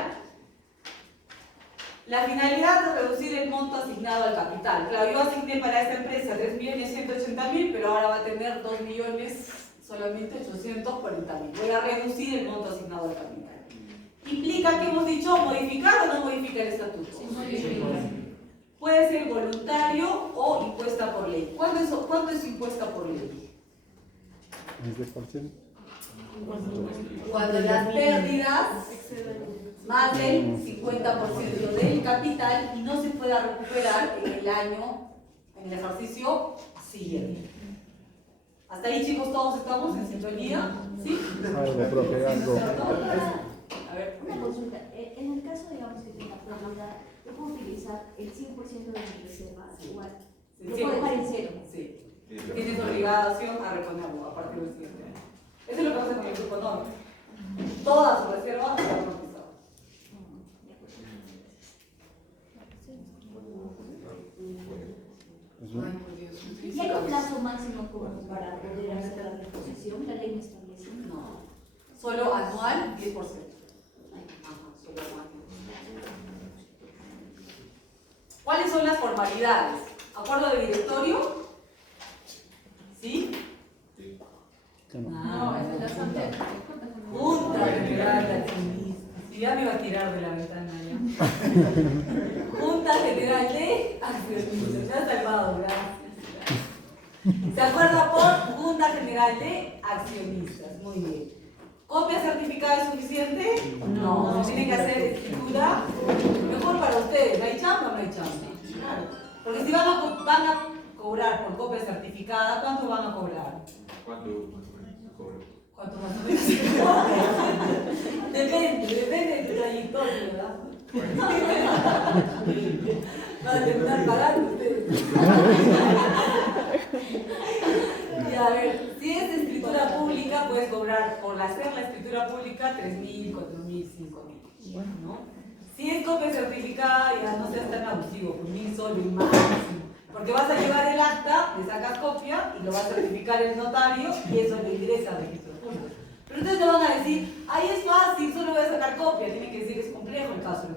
La finalidad de reducir el monto asignado al capital. Claro, yo asigné para esta empresa 3.180.000, pero ahora va a tener 2.000.000 solamente 840.000. Voy a reducir el monto asignado al capital. ¿Implica que hemos dicho modificar o no modifica el estatuto? Puede ser voluntario o impuesta por ley. ¿Cuánto es impuesta por ley? 10%. Cuando las pérdidas más del 50% del capital y no se pueda recuperar en el año, en el ejercicio siguiente. ¿Hasta ahí, chicos, todos estamos en sintonía? ¿Sí? Algo, profe, algo. A ver. Una consulta, en el caso, digamos, que tenga pérdida, yo puedo utilizar el 100% de mi reserva, igual. Lo puedo dejar en cero. Sí. Tienes obligación a reponerlo a partir del siguiente año. Eso es lo que pasa con el grupo norte. Toda su reserva está amortizada. Ay, por Dios. ¿Y hay un plazo máximo como para poder hacer la reposición? ¿La ley no establece? No. Solo anual 10%. Ajá, solo anual. ¿Cuáles son las formalidades? ¿Acuerdo de directorio? ¿Sí? No, esa es la asamblea. Junta General de Accionistas. Sí, ya me iba a tirar de la ventana ya. Junta General de Accionistas. Me ha salvado, gracias. ¿Se acuerda por Junta General de Accionistas? Muy bien. ¿Copia certificada es suficiente? No. ¿Tiene que hacer escritura? Mejor para ustedes. ¿Hay chamba o no hay chamba? Claro. Porque si van a cobrar por copia certificada, ¿cuánto van a cobrar? ¿Cuánto cobra? ¿Cuánto más o menos? Depende de tu trayectoria, ¿verdad? Van a terminar pagando ustedes. Y a ver, si es de escritura pública, puedes cobrar por hacer la escritura pública 3.000, 4.000, 5.000, ¿no? Si es copia certificada, ya no seas tan abusivo, por mí solo y máximo. Porque vas a llevar el acta, le sacas copia y lo va a certificar el notario y eso lo ingresa al registro público. Pero ustedes no van a decir, ay, es fácil, solo voy a sacar copia. Tienen que decir que es complejo el caso.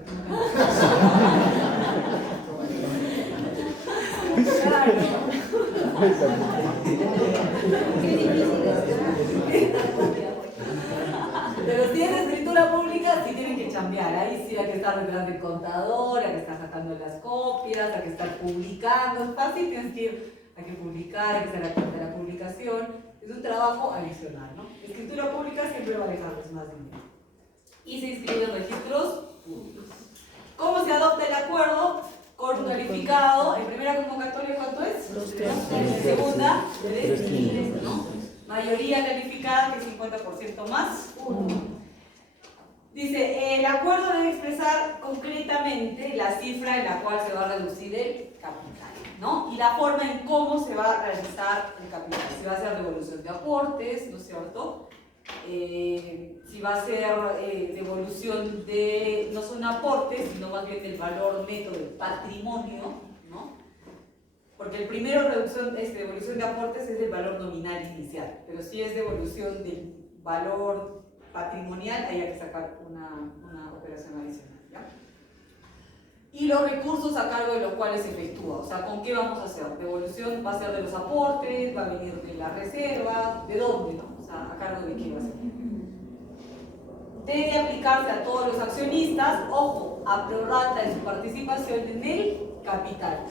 Claro. Qué difícil es. Pero si es escritura pública, sí tienen que chambear. Ahí sí hay que estar detrás del contador, hay que estar sacando las copias, hay que estar publicando. Es fácil, tienes que ir, hay que publicar, hay que estar atento a la publicación. Es un trabajo adicional, ¿no? Escritura pública siempre va a dejarles más dinero. Y se inscriben registros públicos. ¿Cómo se adopta el acuerdo? Con calificado. En primera convocatoria, ¿cuánto es? 2 tercios. En segunda, 3/5, ¿no? Mayoría calificada, que es 50% más 1. Dice, el acuerdo debe expresar concretamente la cifra en la cual se va a reducir el capital, ¿no? Y la forma en cómo se va a realizar el capital. Si va a ser devolución de aportes, ¿no es cierto? Si va a ser devolución de, no son aportes, sino más bien del valor neto del patrimonio, ¿no? Porque el primero, devolución de aportes, es del valor nominal inicial, pero si es devolución del valor patrimonial, ahí hay que sacar una operación adicional, ¿ya? Y los recursos a cargo de los cuales se efectúa, o sea, ¿con qué vamos a hacer? Devolución va a ser de los aportes, va a venir de la reserva, ¿de dónde, no? O sea, ¿a cargo de qué va a ser? Debe aplicarse a todos los accionistas, ojo, a prorrata de su participación en el capital,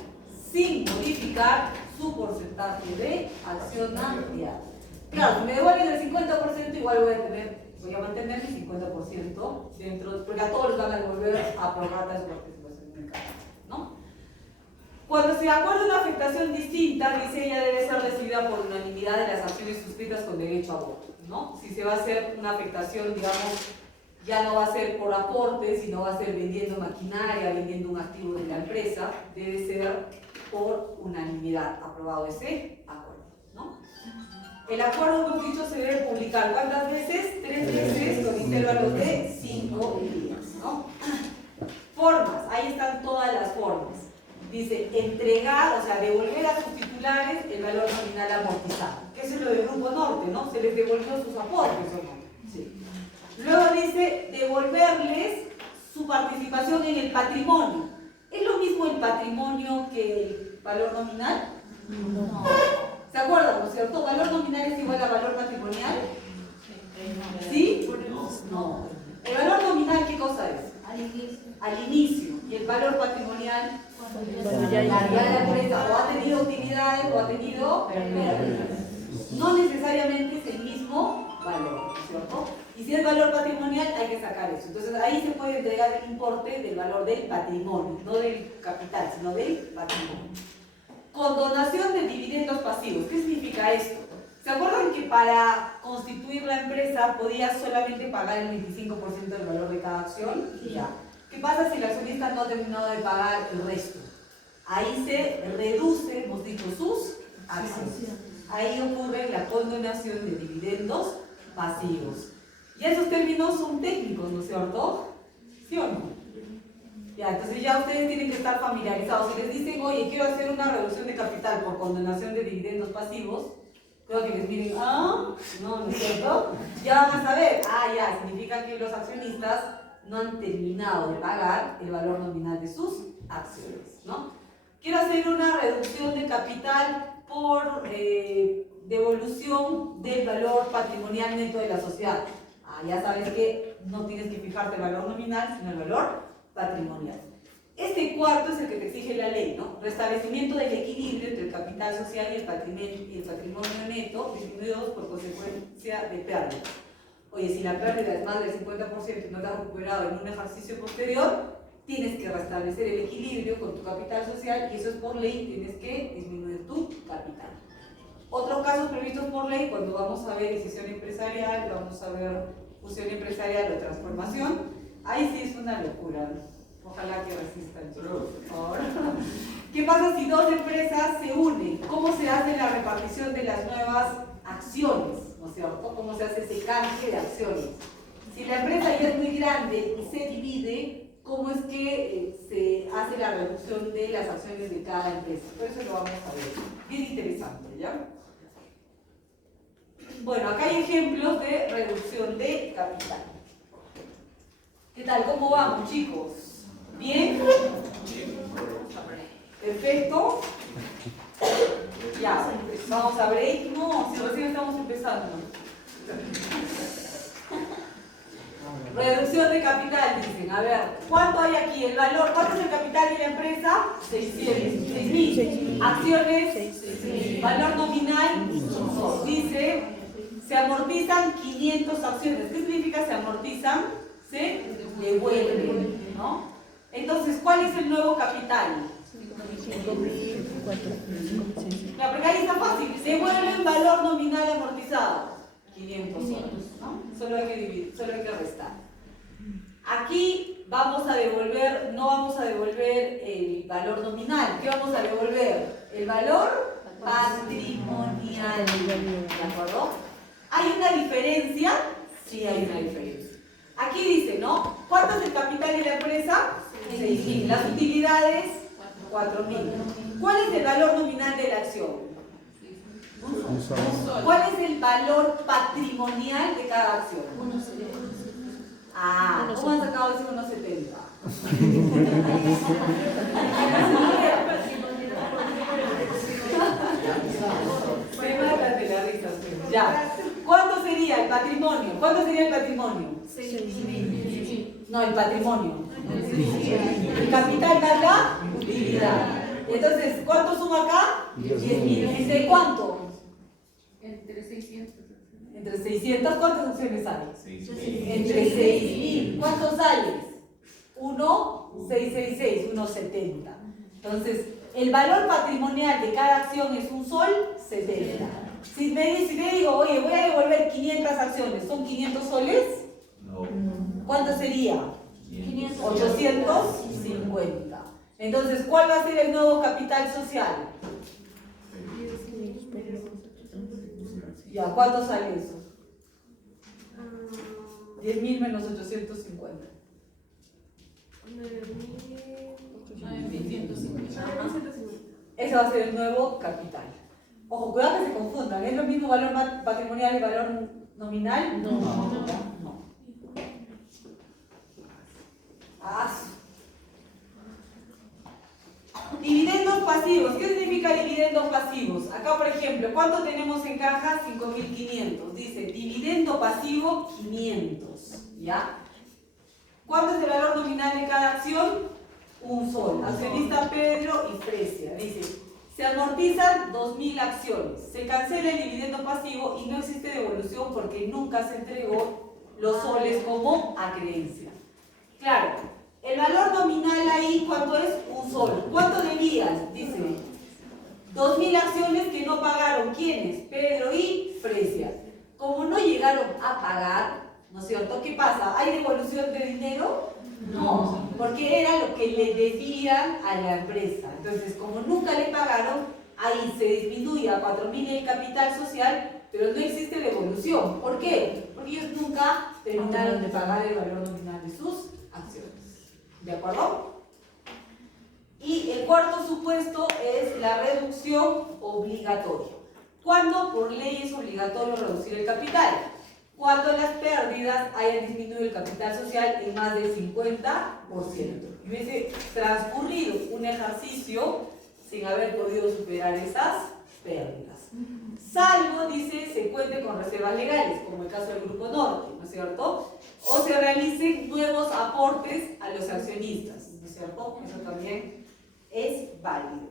sin modificar su porcentaje de accionariado. Claro, si me devuelven el 50%, igual voy a mantener mi 50% dentro, porque a todos les van a devolver a prorrata de su participación en el capital, ¿no? Cuando se acuerda una afectación distinta, dice ella debe ser decidida por unanimidad de las acciones suscritas con derecho a voto, ¿no? Si se va a hacer una afectación, digamos, ya no va a ser por aporte, sino va a ser vendiendo maquinaria, vendiendo un activo de la empresa, debe ser por unanimidad aprobado ese acuerdo, ¿no? El acuerdo, hemos dicho, se debe publicar ¿cuántas veces? 3 veces con intervalos de 5 días, ¿no? Formas, ahí están todas las formas. Dice, entregar, o sea, devolver a sus titulares el valor nominal amortizado. Que eso es lo del Grupo Norte, ¿no? Se les devolvió sus aportes, ¿o no? Sí. Luego dice, devolverles su participación en el patrimonio. ¿Es lo mismo el patrimonio que el valor nominal? No. ¿Se acuerdan, no es cierto? ¿Valor nominal es igual a valor patrimonial? ¿Sí? No. ¿El valor nominal qué cosa es? Al inicio. ¿Y el valor patrimonial? Ya la empresa o ha tenido utilidades o ha tenido pérdidas. No necesariamente es el mismo valor, ¿no es cierto? Y si es valor patrimonial, hay que sacar eso. Entonces ahí se puede entregar el importe del valor del patrimonio, no del capital, sino del patrimonio. Condonación de dividendos pasivos. ¿Qué significa esto? ¿Se acuerdan que para constituir la empresa podía solamente pagar el 25% del valor de cada acción? Ya. ¿Qué pasa si el accionista no ha terminado de pagar el resto? Ahí se reduce, hemos dicho, sus acciones. Ahí ocurre la condonación de dividendos pasivos. Y esos términos son técnicos, ¿no es cierto? ¿Sí o no? Ya, entonces ya ustedes tienen que estar familiarizados. Si les dicen, oye, quiero hacer una reducción de capital por condonación de dividendos pasivos, creo que les miren, no, ¿no es cierto? Ya van a saber, ya, significa que los accionistas no han terminado de pagar el valor nominal de sus acciones, ¿no? Quiero hacer una reducción de capital por devolución del valor patrimonial neto de la sociedad. Ya sabes que no tienes que fijarte el valor nominal, sino el valor patrimonial. Este cuarto es el que te exige la ley, ¿no? Restablecimiento del equilibrio entre el capital social y el patrimonio neto, disminuidos por consecuencia de pérdidas. Oye, si la pérdida es más del 50% y no la has recuperado en un ejercicio posterior, tienes que restablecer el equilibrio con tu capital social y eso es por ley, tienes que disminuir tu capital. Otros casos previstos por ley, cuando vamos a ver decisión empresarial, vamos a ver fusión empresarial o transformación, ahí sí es una locura. Ojalá que resistan, chicos, por favor. ¿Qué pasa si dos empresas se unen? ¿Cómo se hace la repartición de las nuevas acciones? ¿No es cierto? ¿Cómo se hace ese canje de acciones? Si la empresa ya es muy grande y se divide, cómo es que se hace la reducción de las acciones de cada empresa. Por eso lo vamos a ver. Bien interesante, ¿ya? Bueno, acá hay ejemplos de reducción de capital. ¿Qué tal? ¿Cómo vamos, chicos? ¿Bien? Perfecto. Ya, vamos a break. No, si recién estamos empezando. Reducción de capital, dicen. A ver, ¿cuánto hay aquí? El valor, ¿cuánto es el capital de la empresa? 6.000. Acciones, 6.000. Valor nominal, dice, se amortizan 500 acciones. ¿Qué significa se amortizan? Se devuelven, ¿no? Entonces, ¿cuál es el nuevo capital? 5.400. La porque ahí está fácil. Devuelven valor nominal amortizado. 500 soles, ¿no? Solo hay que dividir, solo hay que restar. Aquí vamos a devolver, no vamos a devolver el valor nominal. ¿Qué vamos a devolver? El valor patrimonial. ¿De acuerdo? ¿Hay una diferencia? Sí, hay una diferencia. Aquí dice, ¿no? ¿Cuánto es el capital de la empresa? 6.000. Las utilidades, 4.000. ¿Cuál es el valor nominal de la acción? ¿Cuál es el valor patrimonial de cada acción? 1.70. Ah, ¿cómo han sacado ese 1.70? Me matan de la risa ustedes. Ya. ¿Cuánto sería el patrimonio? ¿Cuánto sería el patrimonio? 6.000. No, el patrimonio. El capital más la utilidad. Entonces, ¿cuánto suma acá? 10.000. ¿Entre cuánto? Entre 600. Entre 600, ¿cuántas acciones hay? 6.000. Entre 6.000. ¿Cuántos sales? 1,666, 1,70. Entonces, el valor patrimonial de cada acción es un sol, 70. Si me digo, oye, voy a devolver 500 acciones, ¿son 500 soles? No. ¿Cuánto sería? 500. 850. Entonces, ¿cuál va a ser el nuevo capital social? Ya, ¿cuánto sale eso? 10.000 menos 850. 9.150. Ese va a ser el nuevo capital. Ojo, cuidado que se confundan. ¿Es lo mismo valor patrimonial y valor nominal? No. Ah. Dividendos pasivos. ¿Qué significa dividendos pasivos? Acá, por ejemplo, ¿cuánto tenemos en caja? 5.500. Dice, dividendo pasivo, 500. ¿Ya? ¿Cuánto es el valor nominal de cada acción? Un sol. Accionista Pedro y Fresia. Dice, se amortizan 2.000 acciones. Se cancela el dividendo pasivo y no existe devolución porque nunca se entregó los soles como acreencia. Claro, el valor nominal ahí, ¿cuánto es? Un sol. ¿Cuánto debían? Dice, 2.000 acciones que no pagaron. ¿Quiénes? Pedro y Fresia. Como no llegaron a pagar, ¿no es cierto? ¿Qué pasa? ¿Hay devolución de dinero? No, porque era lo que le debían a la empresa. Entonces, como nunca le pagaron, ahí se disminuye a 4.000 el capital social, pero no existe devolución. ¿Por qué? Porque ellos nunca terminaron de pagar el valor nominal de sus acciones. ¿De acuerdo? Y el cuarto supuesto es la reducción obligatoria. ¿Cuándo por ley es obligatorio reducir el capital? Cuando las pérdidas hayan disminuido el capital social en más del 50% y hubiese transcurrido un ejercicio sin haber podido superar esas pérdidas. Salvo, dice, se cuente con reservas legales, como el caso del Grupo Norte, ¿no es cierto? O se realicen nuevos aportes a los accionistas, ¿no es cierto? Eso también es válido.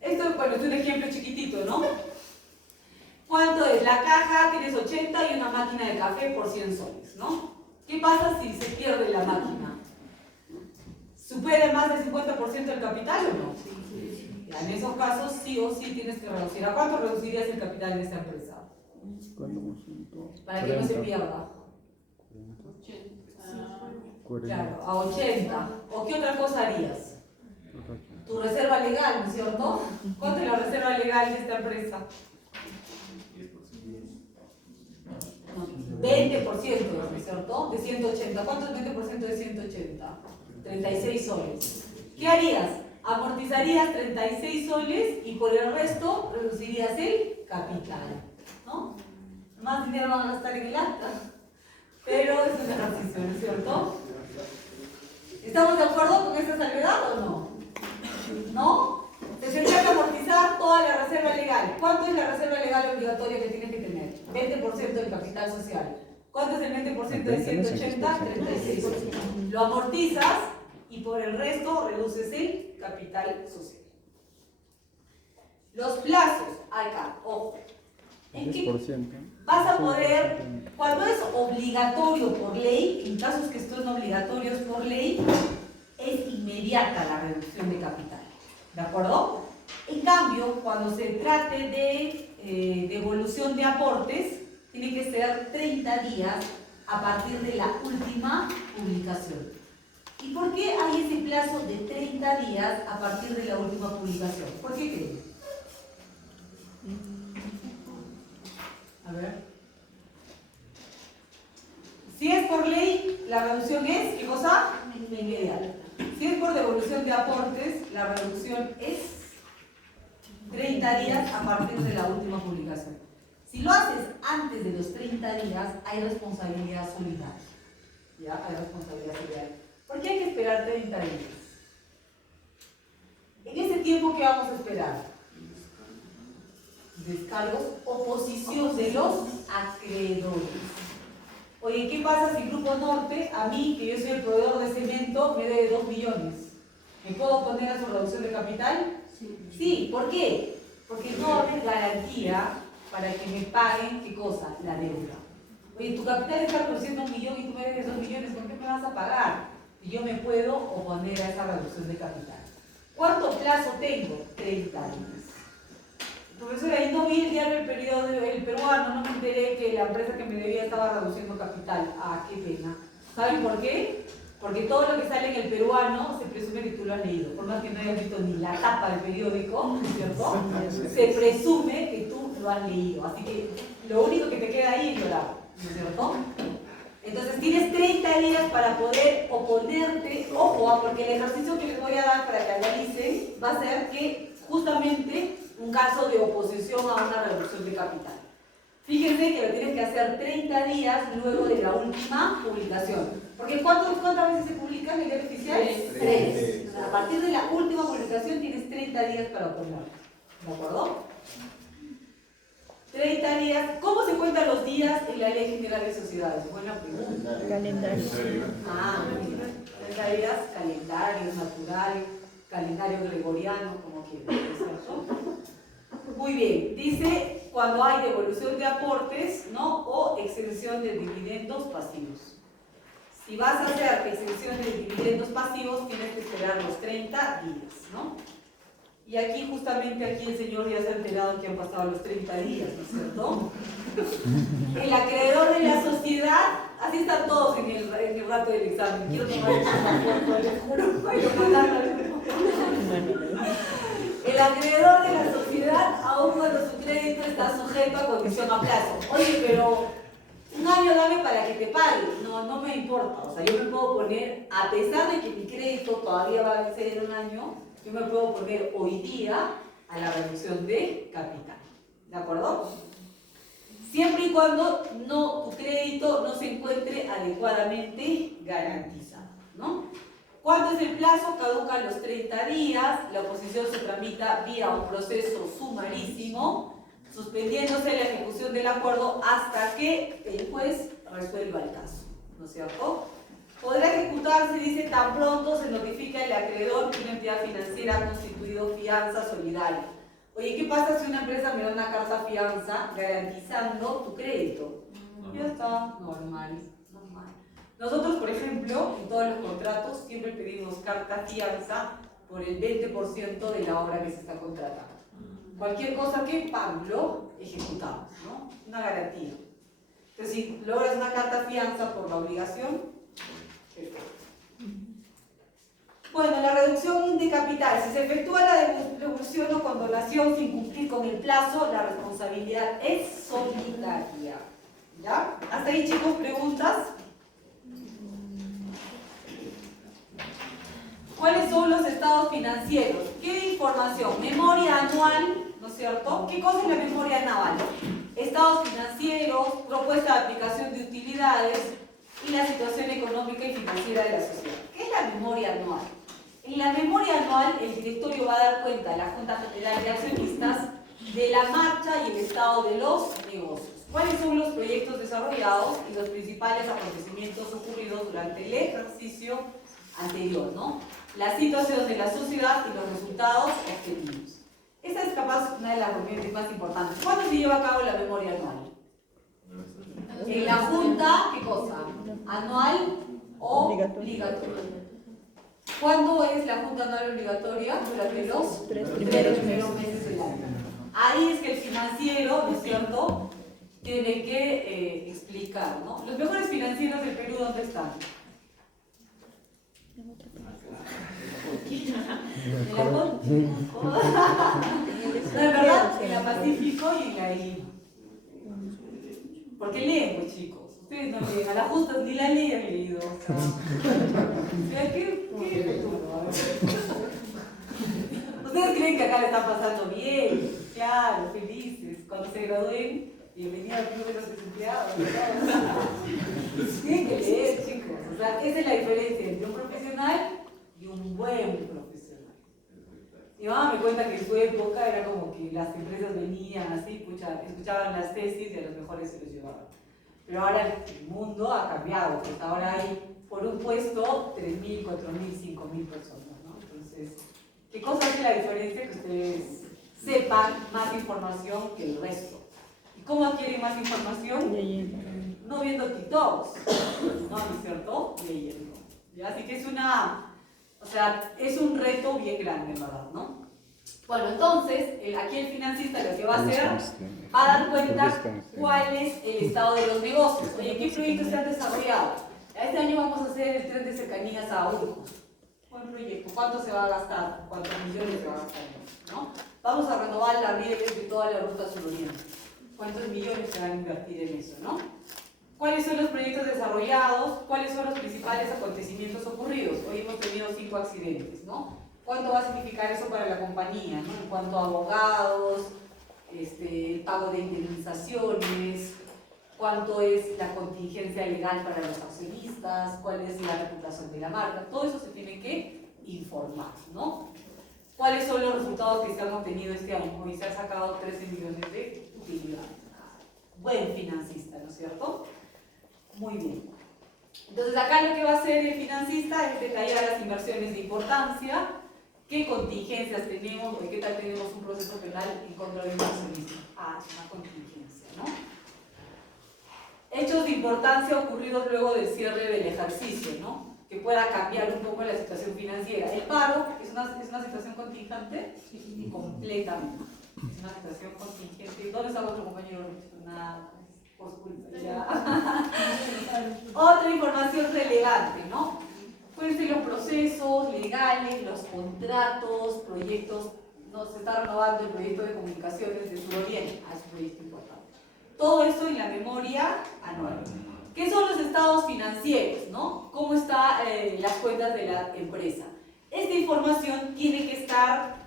Esto, bueno, es un ejemplo chiquitito, ¿no? ¿Cuánto es? La caja, tienes 80 y una máquina de café por 100 soles, ¿no? ¿Qué pasa si se pierde la máquina? ¿Supera más del 50% del capital o no? Ya, en esos casos, sí o sí tienes que reducir. ¿A cuánto reducirías el capital de esta empresa? Para que no se pierda. 40. Claro, a 80. ¿O qué otra cosa harías? Tu reserva legal, ¿no es cierto? ¿Cuánto es la reserva legal de esta empresa? 20% 20%, ¿no es cierto? De 180. ¿Cuánto es 20% de 180? 36 soles. ¿Qué harías? Amortizarías 36 soles y por el resto reducirías el capital, ¿no? Más dinero van a gastar en el acta, pero es un ejercicio, ¿no es cierto? ¿Estamos de acuerdo con esta salvedad o no? ¿No? Se tendría que amortizar toda la reserva legal. ¿Cuánto es la reserva legal obligatoria que tienes que tener? 20% del capital social. ¿Cuánto es el 20% de 180? 36. Lo amortizas y por el resto reduces el capital social. Los plazos, acá, ojo. ¿En qué 10%. vas a poder, cuando es obligatorio por ley, en casos que estén obligatorios por ley, es inmediata la reducción de capital? ¿De acuerdo? En cambio, cuando se trate de devolución de aportes, tiene que ser 30 días a partir de la última publicación. ¿Y por qué hay ese plazo de 30 días a partir de la última publicación? ¿Por qué creen? A ver. Si es por ley, la reducción es, ¿qué cosa? Inmediata. Si es por devolución de aportes, la reducción es 30 días a partir de la última publicación. Si lo haces antes de los 30 días, hay responsabilidad solidaria. ¿Ya? Hay responsabilidad solidaria. ¿Por qué hay que esperar 30 días? En ese tiempo, ¿qué vamos a esperar? Descargos, oposición de los acreedores. Oye, ¿qué pasa si Grupo Norte, a mí, que yo soy el proveedor de cemento, me debe 2 millones? ¿Me puedo oponer a su reducción de capital? Sí. ¿Por qué? Porque no va a haber garantía para que me paguen, ¿qué cosa? La deuda. Oye, tu capital está reduciendo 1 millón y tú me debes 2 millones, ¿con qué me vas a pagar? Y yo me puedo oponer a esa reducción de capital. ¿Cuánto plazo tengo? 30 días. Profesora, y no vi el diario El Peruano, no me enteré que la empresa que me debía estaba reduciendo capital. Ah, qué pena. ¿Saben por qué? Porque todo lo que sale en El Peruano se presume que tú lo has leído. Por más que no hayas visto ni la tapa del periódico, ¿cierto? Se presume que tú lo has leído. Así que lo único que te queda ahí es llorar, ¿no es cierto? Entonces tienes 30 días para poder oponerte, ojo, porque el ejercicio que les voy a dar para que analicen va a ser que justamente un caso de oposición a una reducción de capital. Fíjense que lo tienes que hacer 30 días luego de la última publicación. Porque ¿cuántas veces se publica en el diario oficial? 3. A partir de la última publicación tienes 30 días para oponerte. ¿De acuerdo? 30 días. ¿Cómo se cuentan los días en la Ley General de Sociedades? Buena pregunta. Calendario. Ah, mira. 30 días, calendario natural, calendario gregoriano, como quieran, ¿cierto? Muy bien. Dice cuando hay devolución de aportes, ¿no? O exención de dividendos pasivos. Si vas a hacer exención de dividendos pasivos, tienes que esperar los 30 días, ¿no? Y aquí, justamente aquí el señor ya se ha enterado que han pasado los 30 días, ¿no es cierto? El acreedor de la sociedad, así están todos en el rato del examen. Quiero tomar una foto, les juro, para mandarla. El acreedor de la sociedad, aun cuando su crédito está sujeto a condición a plazo. Oye, pero un año dame para que te pague. No me importa. O sea, yo me puedo poner, a pesar de que mi crédito todavía va a vencer un año, yo me puedo poner hoy día a la reducción de capital. ¿De acuerdo? Siempre y cuando tu crédito no se encuentre adecuadamente garantizado, ¿no? ¿Cuánto es el plazo? Caducan los 30 días, la oposición se tramita vía un proceso sumarísimo, suspendiéndose la ejecución del acuerdo hasta que el juez resuelva el caso, ¿no es cierto? Podrá ejecutarse, dice, tan pronto se notifica el acreedor que una entidad financiera ha constituido fianza solidaria. Oye, ¿qué pasa si una empresa me da una carta fianza garantizando tu crédito? Ya está, normal. Nosotros, por ejemplo, en todos los contratos siempre pedimos carta fianza por el 20% de la obra que se está contratando. Cualquier cosa que pague, lo ejecutamos, ¿no? Una garantía. Entonces, si logras una carta fianza por la obligación, perfecto. Bueno, la reducción de capital. Si se efectúa la devolución o condonación sin cumplir con el plazo, la responsabilidad es solidaria. ¿Ya? Hasta ahí, chicos, preguntas. ¿Cuáles son los estados financieros? ¿Qué información? Memoria anual, ¿no es cierto? ¿Qué cosa es la memoria anual? Estados financieros, propuesta de aplicación de utilidades y la situación económica y financiera de la sociedad. ¿Qué es la memoria anual? En la memoria anual, el directorio va a dar cuenta a la Junta General de Accionistas de la marcha y el estado de los negocios. ¿Cuáles son los proyectos desarrollados y los principales acontecimientos ocurridos durante el ejercicio anterior, ¿no? La situación de la sociedad y los resultados obtenidos. Esta es capaz una de las reuniones más importantes. ¿Cuándo se lleva a cabo la memoria anual? En la Junta, ¿qué cosa? ¿Anual o obligatoria? ¿Cuándo es la Junta Anual obligatoria? Durante los tres primeros meses del año. Ahí es que el financiero, ¿no es cierto?, tiene que explicar, ¿no? Los mejores financieros del Perú, ¿dónde están? ¿En la CON? No, de verdad, en la Pacífico y en la I. Porque leen, pues, chicos. Ustedes no leen, a la justa ni la ley han leído. O sea, ¿qué futuro? A ver. ¿Ustedes creen que acá le están pasando bien? Claro, felices. Cuando se gradúen, bienvenido al club de los desempleados. Tienen que leer, chicos. O sea, esa es la diferencia entre un profesional y un buen profesional. Mi mamá me cuenta que en su época era como que las empresas venían así, escuchaban las tesis y a los mejores se los llevaban. Pero ahora el mundo ha cambiado, pues ahora hay por un puesto 3.000, 4.000, 5.000 personas, ¿no? Entonces, ¿qué cosa hace la diferencia? Que ustedes sepan más información que el resto. ¿Y cómo adquieren más información? Leyendo. No viendo TikToks, ¿no es cierto? Leyendo. ¿Ya? Así que es un reto bien grande, ¿verdad? ¿No? Bueno, entonces, aquí el financista lo que va a hacer, va a dar cuenta cuál es el estado de los negocios. Oye, ¿qué proyectos se han desarrollado? Este año vamos a hacer el tren de cercanías a Urco. Buen proyecto. ¿Cuánto se va a gastar? ¿Cuántos millones se va a gastar? ¿No? Vamos a renovar las rieles de toda la ruta suroriente. ¿Cuántos millones se van a invertir en eso? ¿No? ¿Cuáles son los proyectos desarrollados? ¿Cuáles son los principales acontecimientos ocurridos? Hoy hemos tenido 5 accidentes, ¿no? ¿Cuánto va a significar eso para la compañía, ¿no? En cuanto a abogados, pago de indemnizaciones, cuánto es la contingencia legal para los accionistas, cuál es la reputación de la marca, todo eso se tiene que informar, ¿no? ¿Cuáles son los resultados que se han obtenido este año? Hoy se han sacado 13 millones de utilidades. Buen financista, ¿no es cierto? Muy bien. Entonces acá lo que va a hacer el financista es detallar las inversiones de importancia, qué contingencias tenemos, o qué tal tenemos un proceso penal en contra de un accionista. Es una contingencia, ¿no? Hechos de importancia ocurridos luego del cierre del ejercicio, ¿no? Que pueda cambiar un poco la situación financiera. El paro es una situación contingente, sí, completamente. Es una situación contingente. ¿Dónde está vuestro compañero? Nada. Otra información relevante, ¿no? Pueden ser los procesos legales, los contratos, proyectos. Se está renovando el proyecto de comunicaciones de Suroriente. Es un proyecto importante. Todo eso en la memoria anual. ¿Qué son los estados financieros, no? ¿Cómo están las cuentas de la empresa? Esta información tiene que estar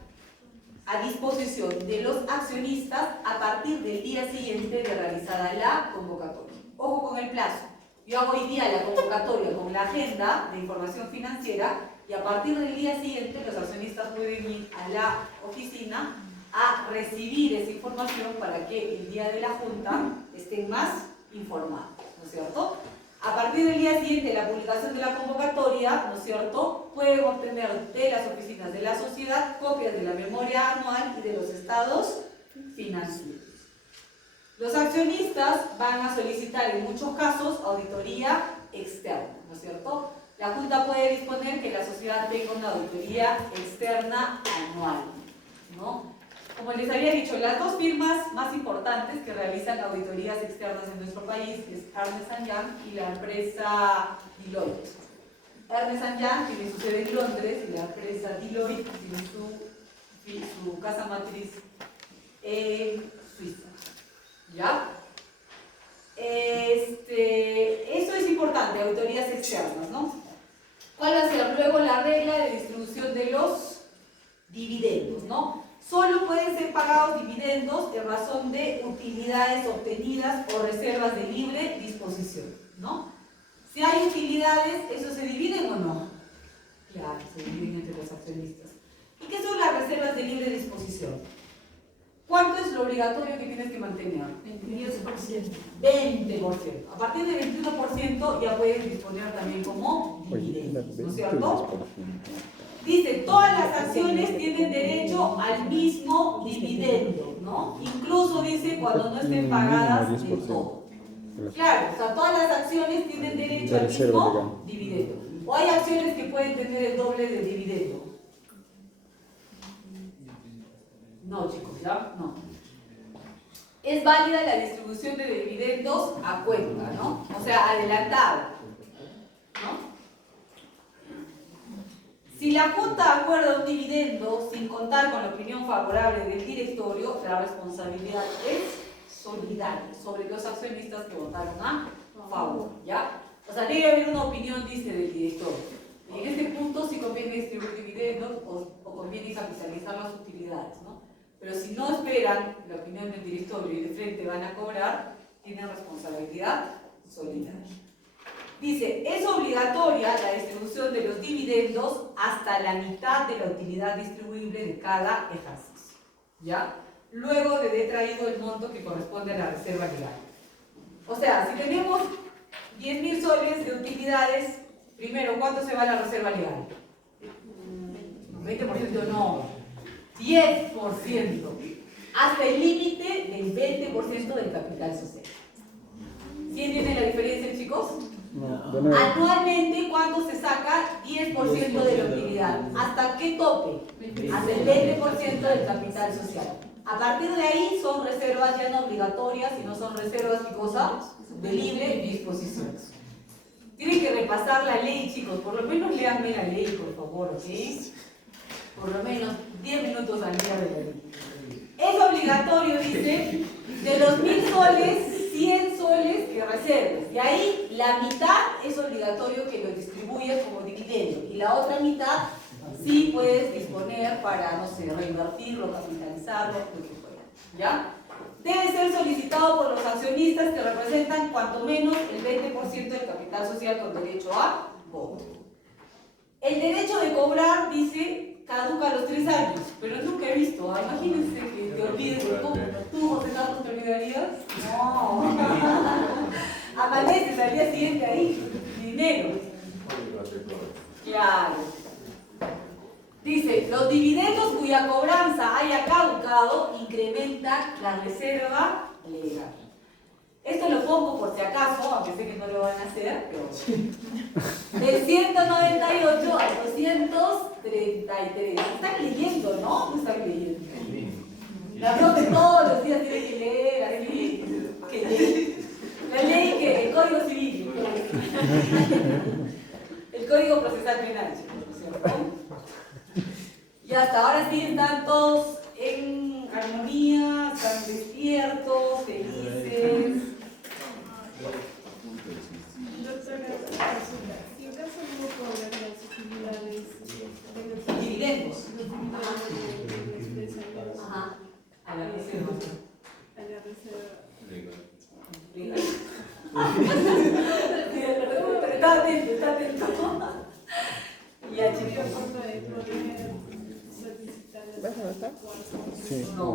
a disposición de los accionistas a partir del día siguiente de realizada la convocatoria. Ojo con el plazo. Yo hago hoy día la convocatoria con la agenda de información financiera y a partir del día siguiente los accionistas pueden ir a la oficina a recibir esa información para que el día de la junta estén más informados, ¿no es cierto? A partir del día siguiente de la publicación de la convocatoria, ¿no es cierto?, pueden obtener de las oficinas de la sociedad copias de la memoria anual y de los estados financieros. Los accionistas van a solicitar en muchos casos auditoría externa, ¿no es cierto? La Junta puede disponer que la sociedad tenga una auditoría externa anual, ¿no? Como les había dicho, las dos firmas más importantes que realizan auditorías externas en nuestro país es Ernst & Young y la empresa Deloitte. Ernst & Young tiene su sede en Londres y la empresa Deloitte tiene su casa matriz en Suiza. ¿Ya? ¿Cuál va a ser luego la regla de distribución de los dividendos, no? Solo pueden ser pagados dividendos en razón de utilidades obtenidas o reservas de libre disposición, ¿no? Si hay utilidades, ¿eso se dividen o no? Claro, se dividen entre los accionistas. ¿Y qué son las reservas de libre disposición? ¿Cuánto es lo obligatorio que tienes que mantener? 10%. 20%. A partir del 21% ya puedes disponer también como dividendos, ¿no es cierto? Dice, todas las acciones tienen derecho al mismo dividendo, ¿no? Incluso dice cuando no estén pagadas del todo. Claro, o sea, todas las acciones tienen derecho al mismo dividendo. O hay acciones que pueden tener el doble de dividendo. No, chicos, ¿ya? No. Es válida la distribución de dividendos a cuenta, ¿no? O sea, adelantado, ¿no? Si la Junta acuerda un dividendo sin contar con la opinión favorable del directorio, la responsabilidad es solidaria sobre los accionistas que votaron a favor, ¿ya? O sea, debe haber una opinión, dice, del directorio. Y en este punto sí conviene distribuir dividendos o conviene capitalizar las utilidades, ¿no? Pero si no esperan la opinión del directorio y de frente van a cobrar, tienen responsabilidad solidaria. Dice, es obligatoria la distribución de los dividendos hasta la mitad de la utilidad distribuible de cada ejercicio, ¿ya? Luego de detraído el monto que corresponde a la reserva legal. O sea, si tenemos 10.000 soles de utilidades, primero, ¿cuánto se va a la reserva legal? 20% no, 10%, hasta el límite del 20% del capital social. ¿Sí entienden la diferencia, chicos? Anualmente, ¿cuánto se saca? 10% de la utilidad. ¿Hasta qué tope? Hasta el 20% del capital social. A partir de ahí son reservas ya no obligatorias, sino son reservas, ¿qué cosa? De libre disposición. Tienen que repasar la ley, chicos. Por lo menos léanme la ley, por favor, ¿ok? Por lo menos 10 minutos al día de la ley. Es obligatorio, dice, de los 1.000 soles, 100 soles que reserves. Y ahí la mitad es obligatorio que lo distribuyas como dividendo. Y la otra mitad sí puedes disponer para, no sé, reinvertirlo, capitalizarlo, lo que fuera. ¿Ya? Debe ser solicitado por los accionistas que representan cuanto menos el 20% del capital social con derecho a voto. El derecho de cobrar, dice, caduca a los 3 años, pero nunca he visto. Imagínense que te olvides de tú, José Carlos, ¿te olvidarías? No. Amaneces al día siguiente ahí, dinero. Claro. Dice, los dividendos cuya cobranza haya caducado incrementan la reserva legal. Esto lo pongo por si acaso, aunque sé que no lo van a hacer, pero del 198 al 233. Están leyendo, ¿no? No están leyendo. La verdad que todos los días tienen que leer, así, que ley. La ley que, el Código Civil. El Código Procesal Penal, ¿cierto? Y hasta ahora sí están todos en armonía, están despiertos, felices. Doctora, si en caso no cobran las utilidades de los Dividendos. dividendos de 3 años Ajá. A la reserva. a la reserva, Está atento, está atento. Ya, ¿qué chicos. forma de poder solicitar el Sí, No.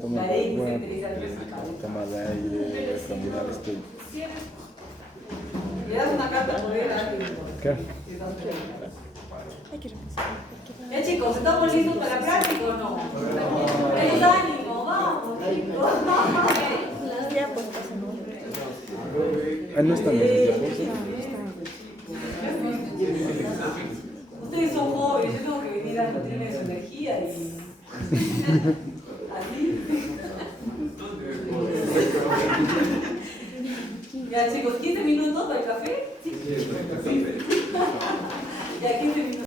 toma La ley dice bueno, que utiliza el pescado. tomar aire, caminar, estoy. si eres Le das una carta por él a alguien. ¿Qué? Ya, chicos, ¿estamos listos para la práctica o no? ¡Feliz ánimo! ¡Vamos, chicos! Las diapositivas no. Ah, no están los diapositivas. Ustedes son jóvenes, yo tengo que venir a nutrirme de su energía y... ¿Así? Ya, chicos, 15 minutos para el café. ¿Sí? Ya, 15 minutos.